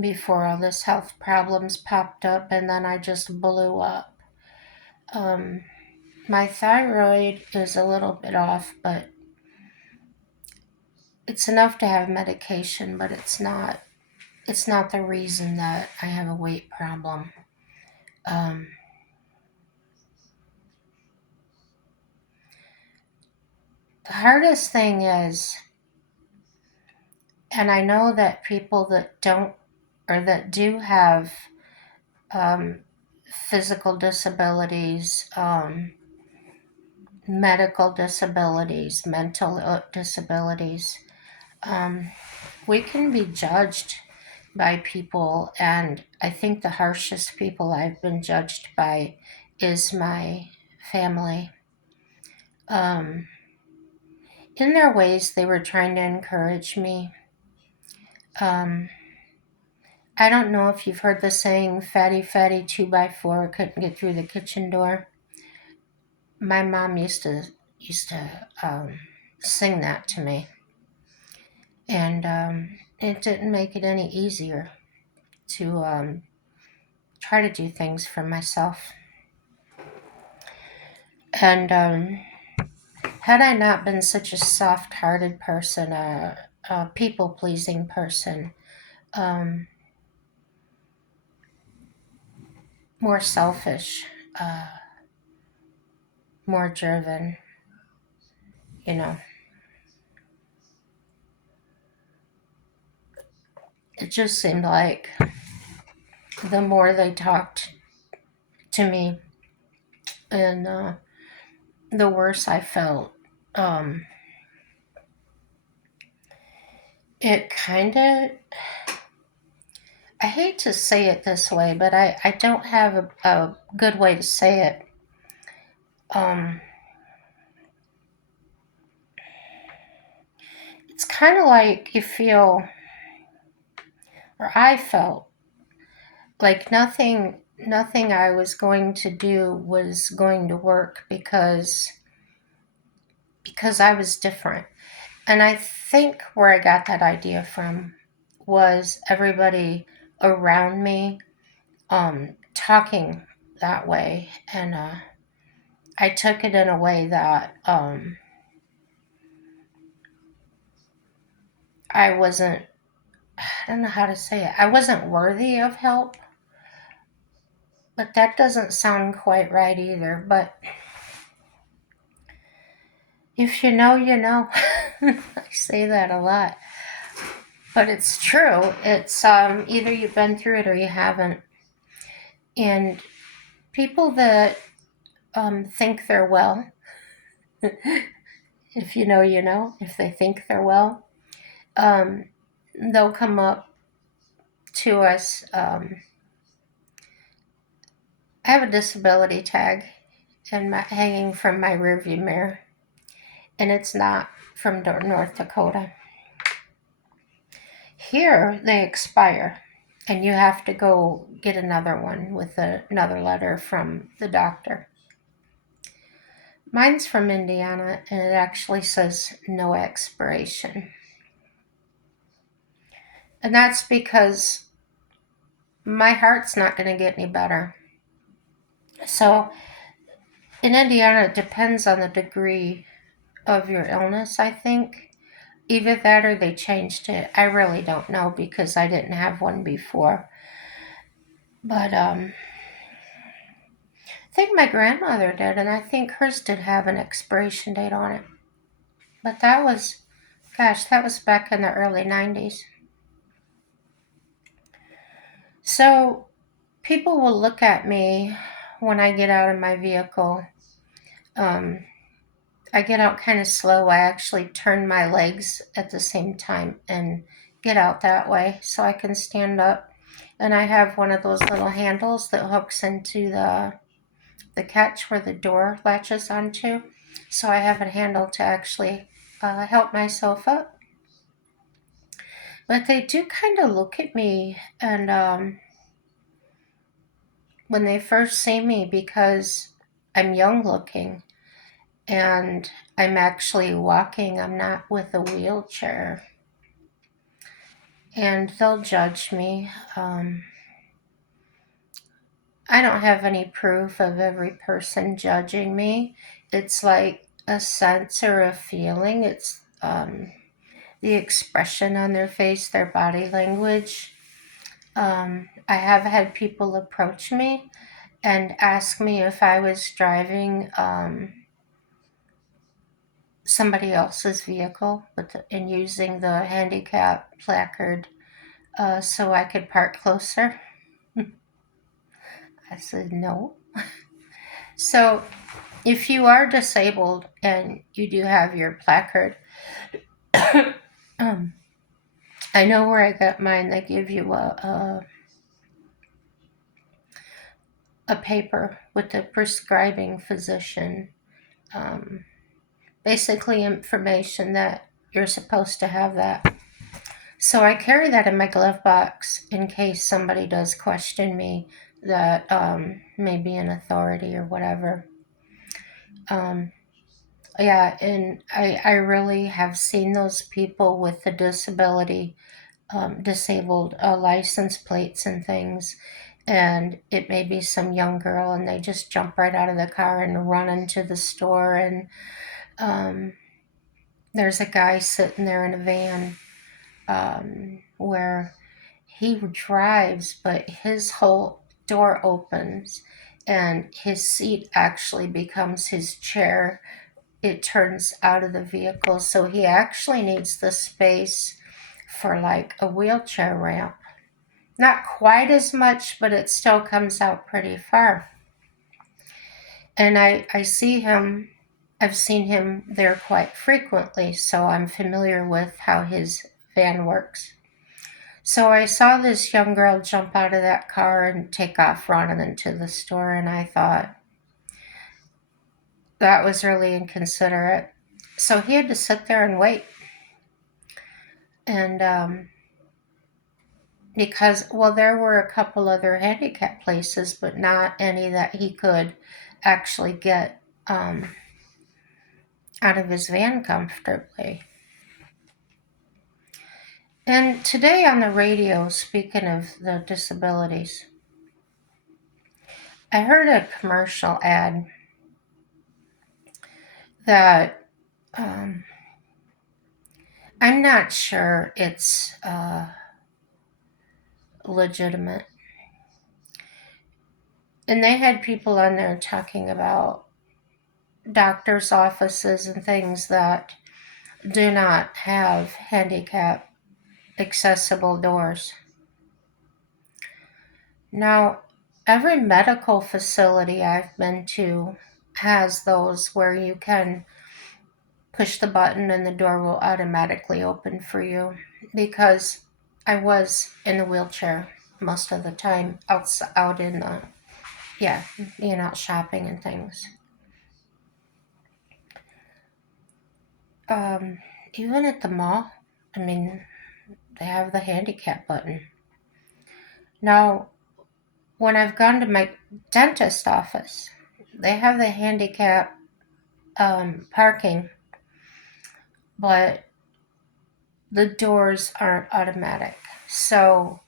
before all this health problems popped up, and then I just blew up. Um, my thyroid is a little bit off, but it's enough to have medication, but it's not the reason that I have a weight problem. Um, the hardest thing is, and I know that people that don't or that do have um, physical disabilities, medical disabilities, mental disabilities, um, we can be judged by people, and I think the harshest people I've been judged by is my family. Um, in their ways, they were trying to encourage me. Um, I don't know if you've heard the saying, fatty, fatty, 2 by 4 couldn't get through the kitchen door. My mom used to sing that to me, and it didn't make it any easier to try to do things for myself. And had I not been such a soft-hearted person, a people-pleasing person, um, more selfish, uh, more driven, you know, it just seemed like the more they talked to me, and the worse I felt. Um, it kind of, I hate to say it this way, but I don't have a good way to say it. Um, it's kind of like you feel, or I felt, like nothing I was going to do was going to work because I was different. And I think where I got that idea from was everybody around me talking that way, and I took it in a way that I wasn't. I don't know how to say it. I wasn't worthy of help, but that doesn't sound quite right either. But if you know, you know. I say that a lot, but it's true. It's either you've been through it or you haven't. And people that think they're well, if you know, you know, if they think they're well, um, they'll come up to us. I have a disability tag hanging from my rearview mirror, and it's not from North Dakota. Here, they expire, and you have to go get another one with another letter from the doctor. Mine's from Indiana, and it actually says no expiration. And that's because my heart's not going to get any better. So in Indiana, it depends on the degree of your illness, I think. Either that or they changed it. I really don't know because I didn't have one before. But I think my grandmother did, and I think hers did have an expiration date on it. But that was, gosh, that was back in the early 90s. So people will look at me when I get out of my vehicle. Um, I get out kind of slow. I actually turn my legs at the same time and get out that way so I can stand up. And I have one of those little handles that hooks into the catch where the door latches onto. So I have a handle to actually help myself up. But they do kind of look at me, and when they first see me, because I'm young looking and I'm actually walking, I'm not with a wheelchair, and they'll judge me. I don't have any proof of every person judging me. It's like a sense or a feeling. It's the expression on their face, their body language. I have had people approach me and ask me if I was driving somebody else's vehicle and using the handicap placard so I could park closer. I said no. So if you are disabled and you do have your placard, um, I know where I got mine. They give you a paper with the prescribing physician, um, basically information that you're supposed to have that. So I carry that in my glove box in case somebody does question me that may be an authority or whatever. Um, yeah, and I really have seen those people with the disability, disabled license plates and things, and it may be some young girl and they just jump right out of the car and run into the store, and um, there's a guy sitting there in a van where he drives, but his whole door opens and his seat actually becomes his chair. It turns out of the vehicle, so he actually needs the space for like a wheelchair ramp. Not quite as much, but it still comes out pretty far. And I see him, I've seen him there quite frequently, so I'm familiar with how his van works. So I saw this young girl jump out of that car and take off running into the store, and I thought that was really inconsiderate. So he had to sit there and wait. And because, well, there were a couple other handicap places, but not any that he could actually get out of his van comfortably. And today on the radio, speaking of the disabilities, I heard a commercial ad that I'm not sure it's legitimate. And they had people on there talking about doctors' offices and things that do not have handicap accessible doors. Now, every medical facility I've been to has those where you can push the button and the door will automatically open for you, because I was in a wheelchair most of the time out in the, yeah, being out shopping and things. Um, Even at the mall, I mean, they have the handicap button. Now, when I've gone to my dentist office, they have the handicap parking, but the doors aren't automatic. So,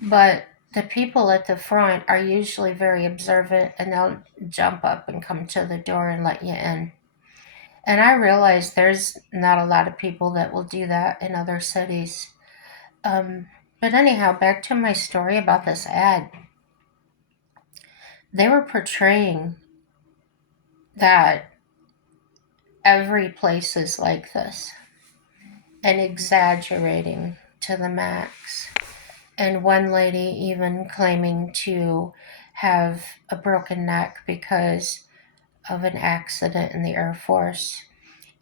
but the people at the front are usually very observant and they'll jump up and come to the door and let you in. And I realize there's not a lot of people that will do that in other cities. Um, but anyhow, back to my story about this ad. They were portraying that every place is like this and exaggerating to the max. And one lady even claiming to have a broken neck because of an accident in the Air Force,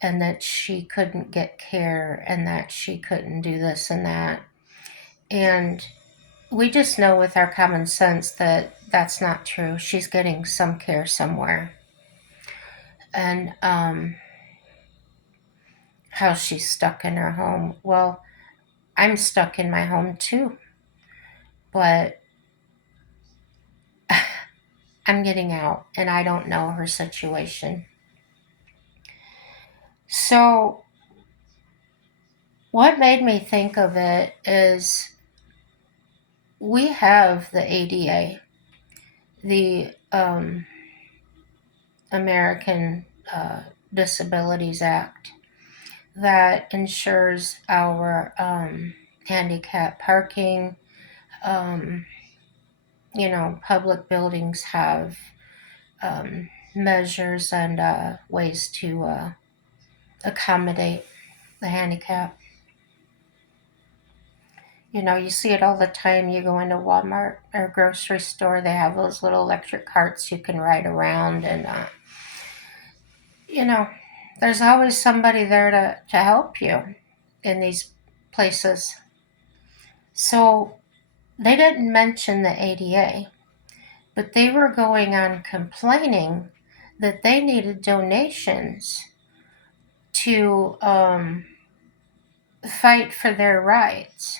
and that she couldn't get care and that she couldn't do this and that. And we just know with our common sense that that's not true. She's getting some care somewhere. And how she's stuck in her home. Well, I'm stuck in my home too, but I'm getting out and I don't know her situation. So, what made me think of it is we have the ADA, the American Disabilities Act, that ensures our handicap parking. Um, Public buildings have measures and ways to accommodate the handicap. You see it all the time. You go into Walmart or grocery store, they have those little electric carts you can ride around, and you know, there's always somebody there to help you in these places. So they didn't mention the ADA, but they were going on complaining that they needed donations to fight for their rights.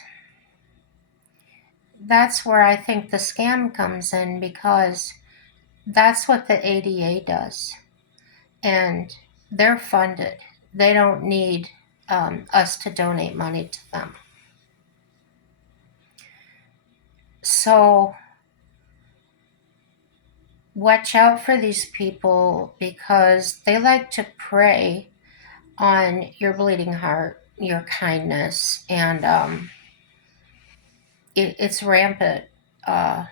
That's where I think the scam comes in, because that's what the ADA does. And they're funded. They don't need us to donate money to them. So watch out for these people, because they like to prey on your bleeding heart, your kindness, and it's rampant. Uh,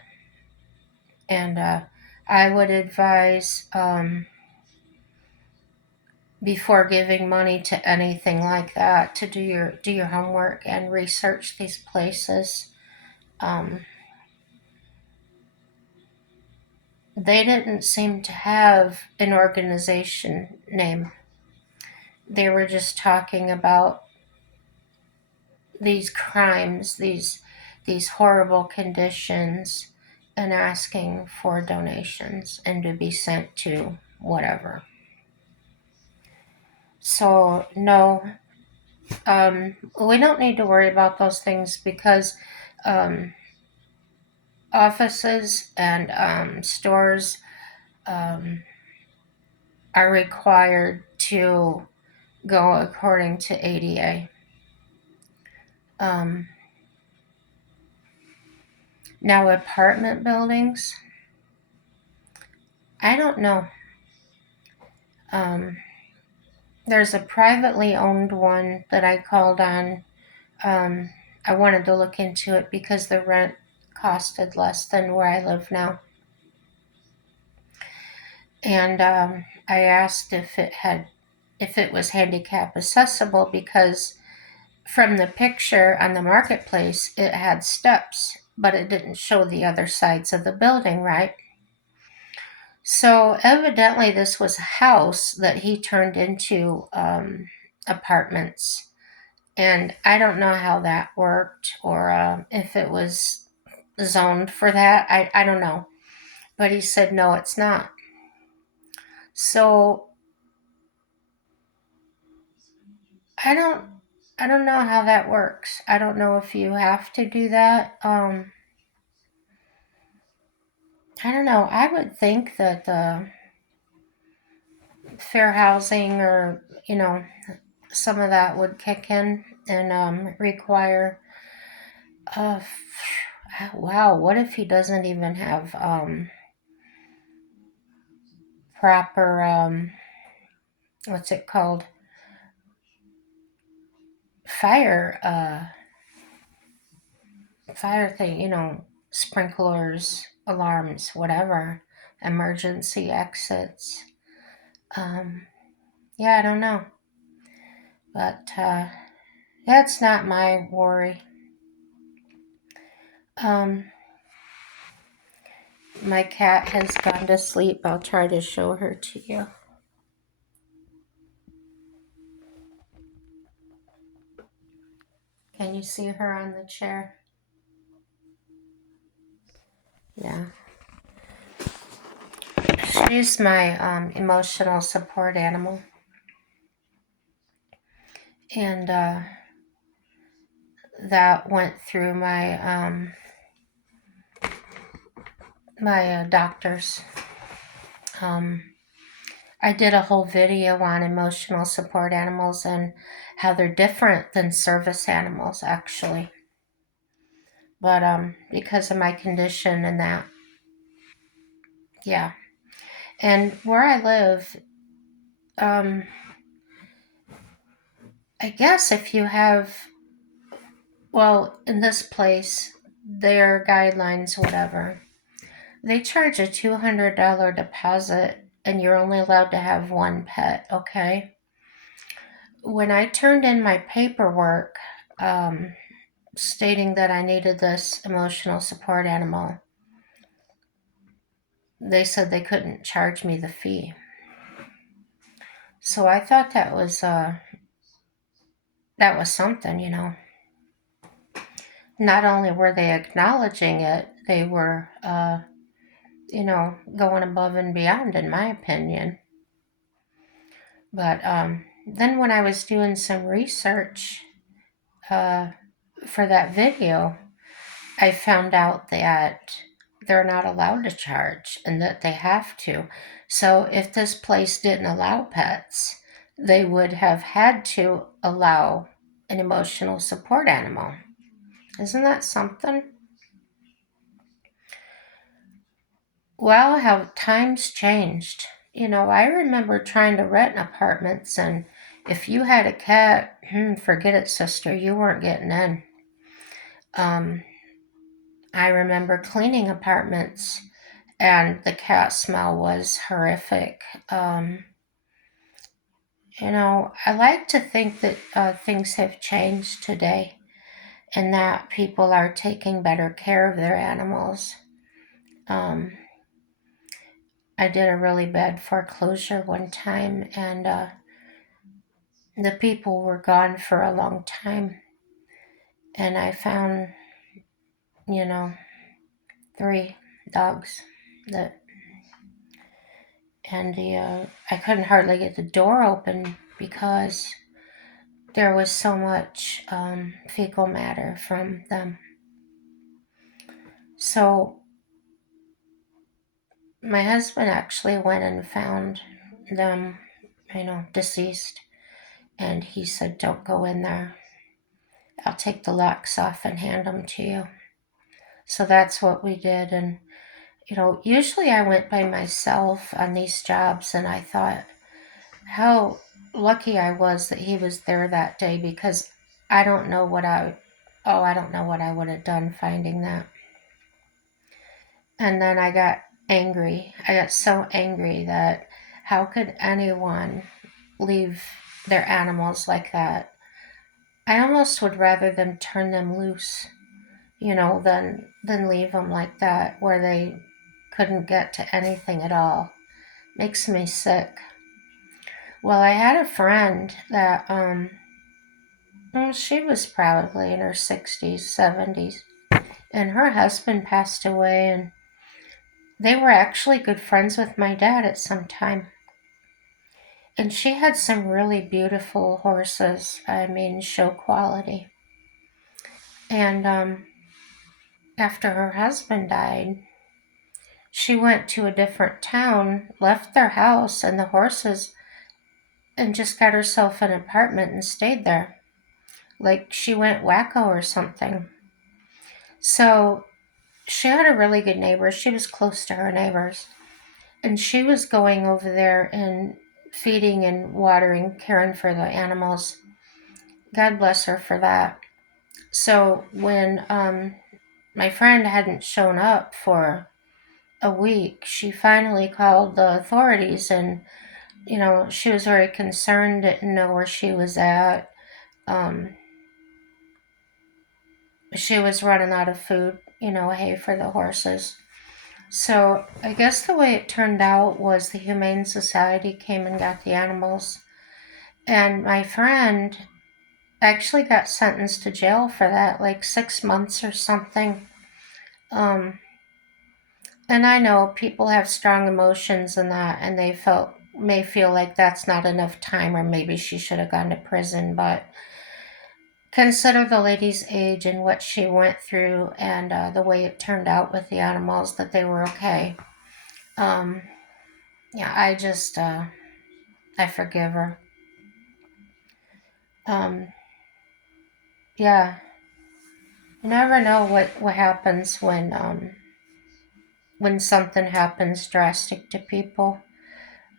and I would advise, before giving money to anything like that, to do your homework and research these places. Um, they didn't seem to have an organization name. They were just talking about these crimes, these horrible conditions, and asking for donations and to be sent to whatever. So no, we don't need to worry about those things, because um, offices and stores um, are required to go according to ADA. Um, Now, apartment buildings, I don't know. Um, there's a privately owned one that I called on. Um, I wanted to look into it because the rent costed less than where I live now. And I asked if it was handicap accessible, because from the picture on the marketplace it had steps, but it didn't show the other sides of the building, right? So evidently this was a house that he turned into apartments, and I don't know how that worked, or if it was zoned for that. I don't know, but he said no, it's not. So I don't I don't know how that works. I don't know if you have to do that. I don't know. I would think that fair housing, or some of that would kick in and require. Uh, wow. What if he doesn't even have proper what's it called? Fire, fire thing, sprinklers, alarms, whatever, emergency exits. Um, yeah, I don't know. But that's not my worry. Um, my cat has gone to sleep. I'll try to show her to you. Can you see her on the chair? Yeah. She's my emotional support animal. And that went through my doctors. Um, I did a whole video on emotional support animals and how they're different than service animals, actually. But because of my condition and that, yeah. And where I live, um, I guess if you have, well, in this place, their guidelines, whatever, they charge a $200 deposit and you're only allowed to have one pet, okay? When I turned in my paperwork stating that I needed this emotional support animal, they said they couldn't charge me the fee. So I thought that was something, Not only were they acknowledging it, they were, going above and beyond, in my opinion. But then when I was doing some research uh, for that video, I found out that they're not allowed to charge and that they have to. So if this place didn't allow pets, they would have had to allow an emotional support animal. Isn't that something? Well, how times changed. I remember trying to rent apartments, and if you had a cat, forget it, sister, you weren't getting in. Um, I remember cleaning apartments, and the cat smell was horrific. I like to think that things have changed today and that people are taking better care of their animals. Um, I did a really bad foreclosure one time, and the people were gone for a long time. And I found, you know, 3 dogs that, and I couldn't hardly get the door open because there was so much fecal matter from them. So my husband actually went and found them, deceased, and he said, "Don't go in there. I'll take the locks off and hand them to you." So that's what we did. And, usually I went by myself on these jobs, and I thought how lucky I was that he was there that day because I don't know what I don't know what I would have done finding that. And then I got angry. I got so angry that how could anyone leave their animals like that? I almost would rather them turn them loose, than leave them like that where they couldn't get to anything at all. Makes me sick. Well, I had a friend that well, she was probably in her 60s, 70s, and her husband passed away, and they were actually good friends with my dad at some time. And she had some really beautiful horses, I mean, show quality. And after her husband died, she went to a different town, left their house and the horses, and just got herself an apartment and stayed there. Like she went wacko or something. So she had a really good neighbor. She was close to her neighbors. And she was going over there and feeding and watering, caring for the animals. God bless her for that. So when my friend hadn't shown up for a week, she finally called the authorities, and she was very concerned, didn't know where she was at. She was running out of food, hay for the horses. So I guess the way it turned out was the Humane Society came and got the animals, and my friend actually got sentenced to jail for that, like 6 months or something. And I know people have strong emotions in that, and they may feel like that's not enough time, or maybe she should have gone to prison. But consider the lady's age and what she went through, and the way it turned out with the animals, that they were okay. Yeah, I forgive her. Yeah, you never know what happens when something happens drastic to people.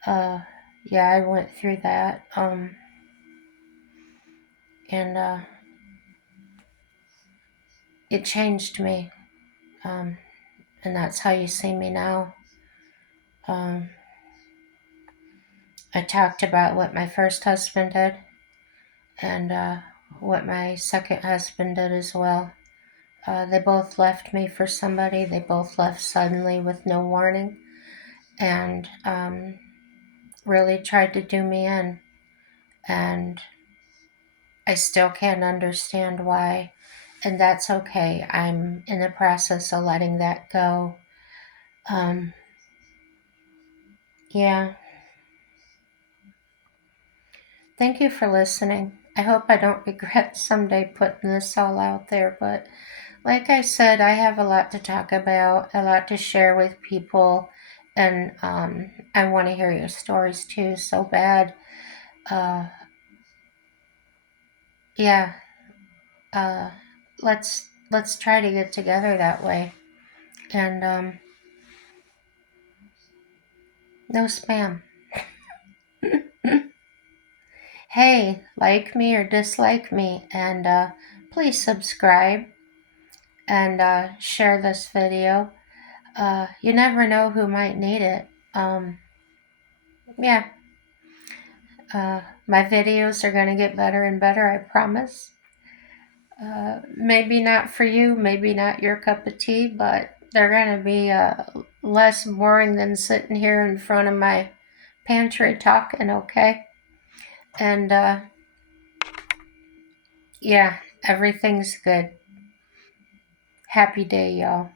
Uh, yeah, I went through that. And it changed me. Um, and that's how you see me now. Um, I talked about what my first husband did, and what my second husband did as well. They both left me for somebody. They both left suddenly with no warning, and really tried to do me in. And I still can't understand why. And that's okay. I'm in the process of letting that go. Um, yeah. Thank you for listening. I hope I don't regret someday putting this all out there, but like I said, I have a lot to talk about, a lot to share with people, and I want to hear your stories too, so bad. Uh, yeah, uh, let's try to get together that way. And no spam. Hey, like me or dislike me, and please subscribe and share this video. You never know who might need it. Yeah, my videos are going to get better and better, I promise. Maybe not for you, maybe not your cup of tea, but they're going to be less boring than sitting here in front of my pantry talking, okay? And yeah, everything's good. Happy day, y'all.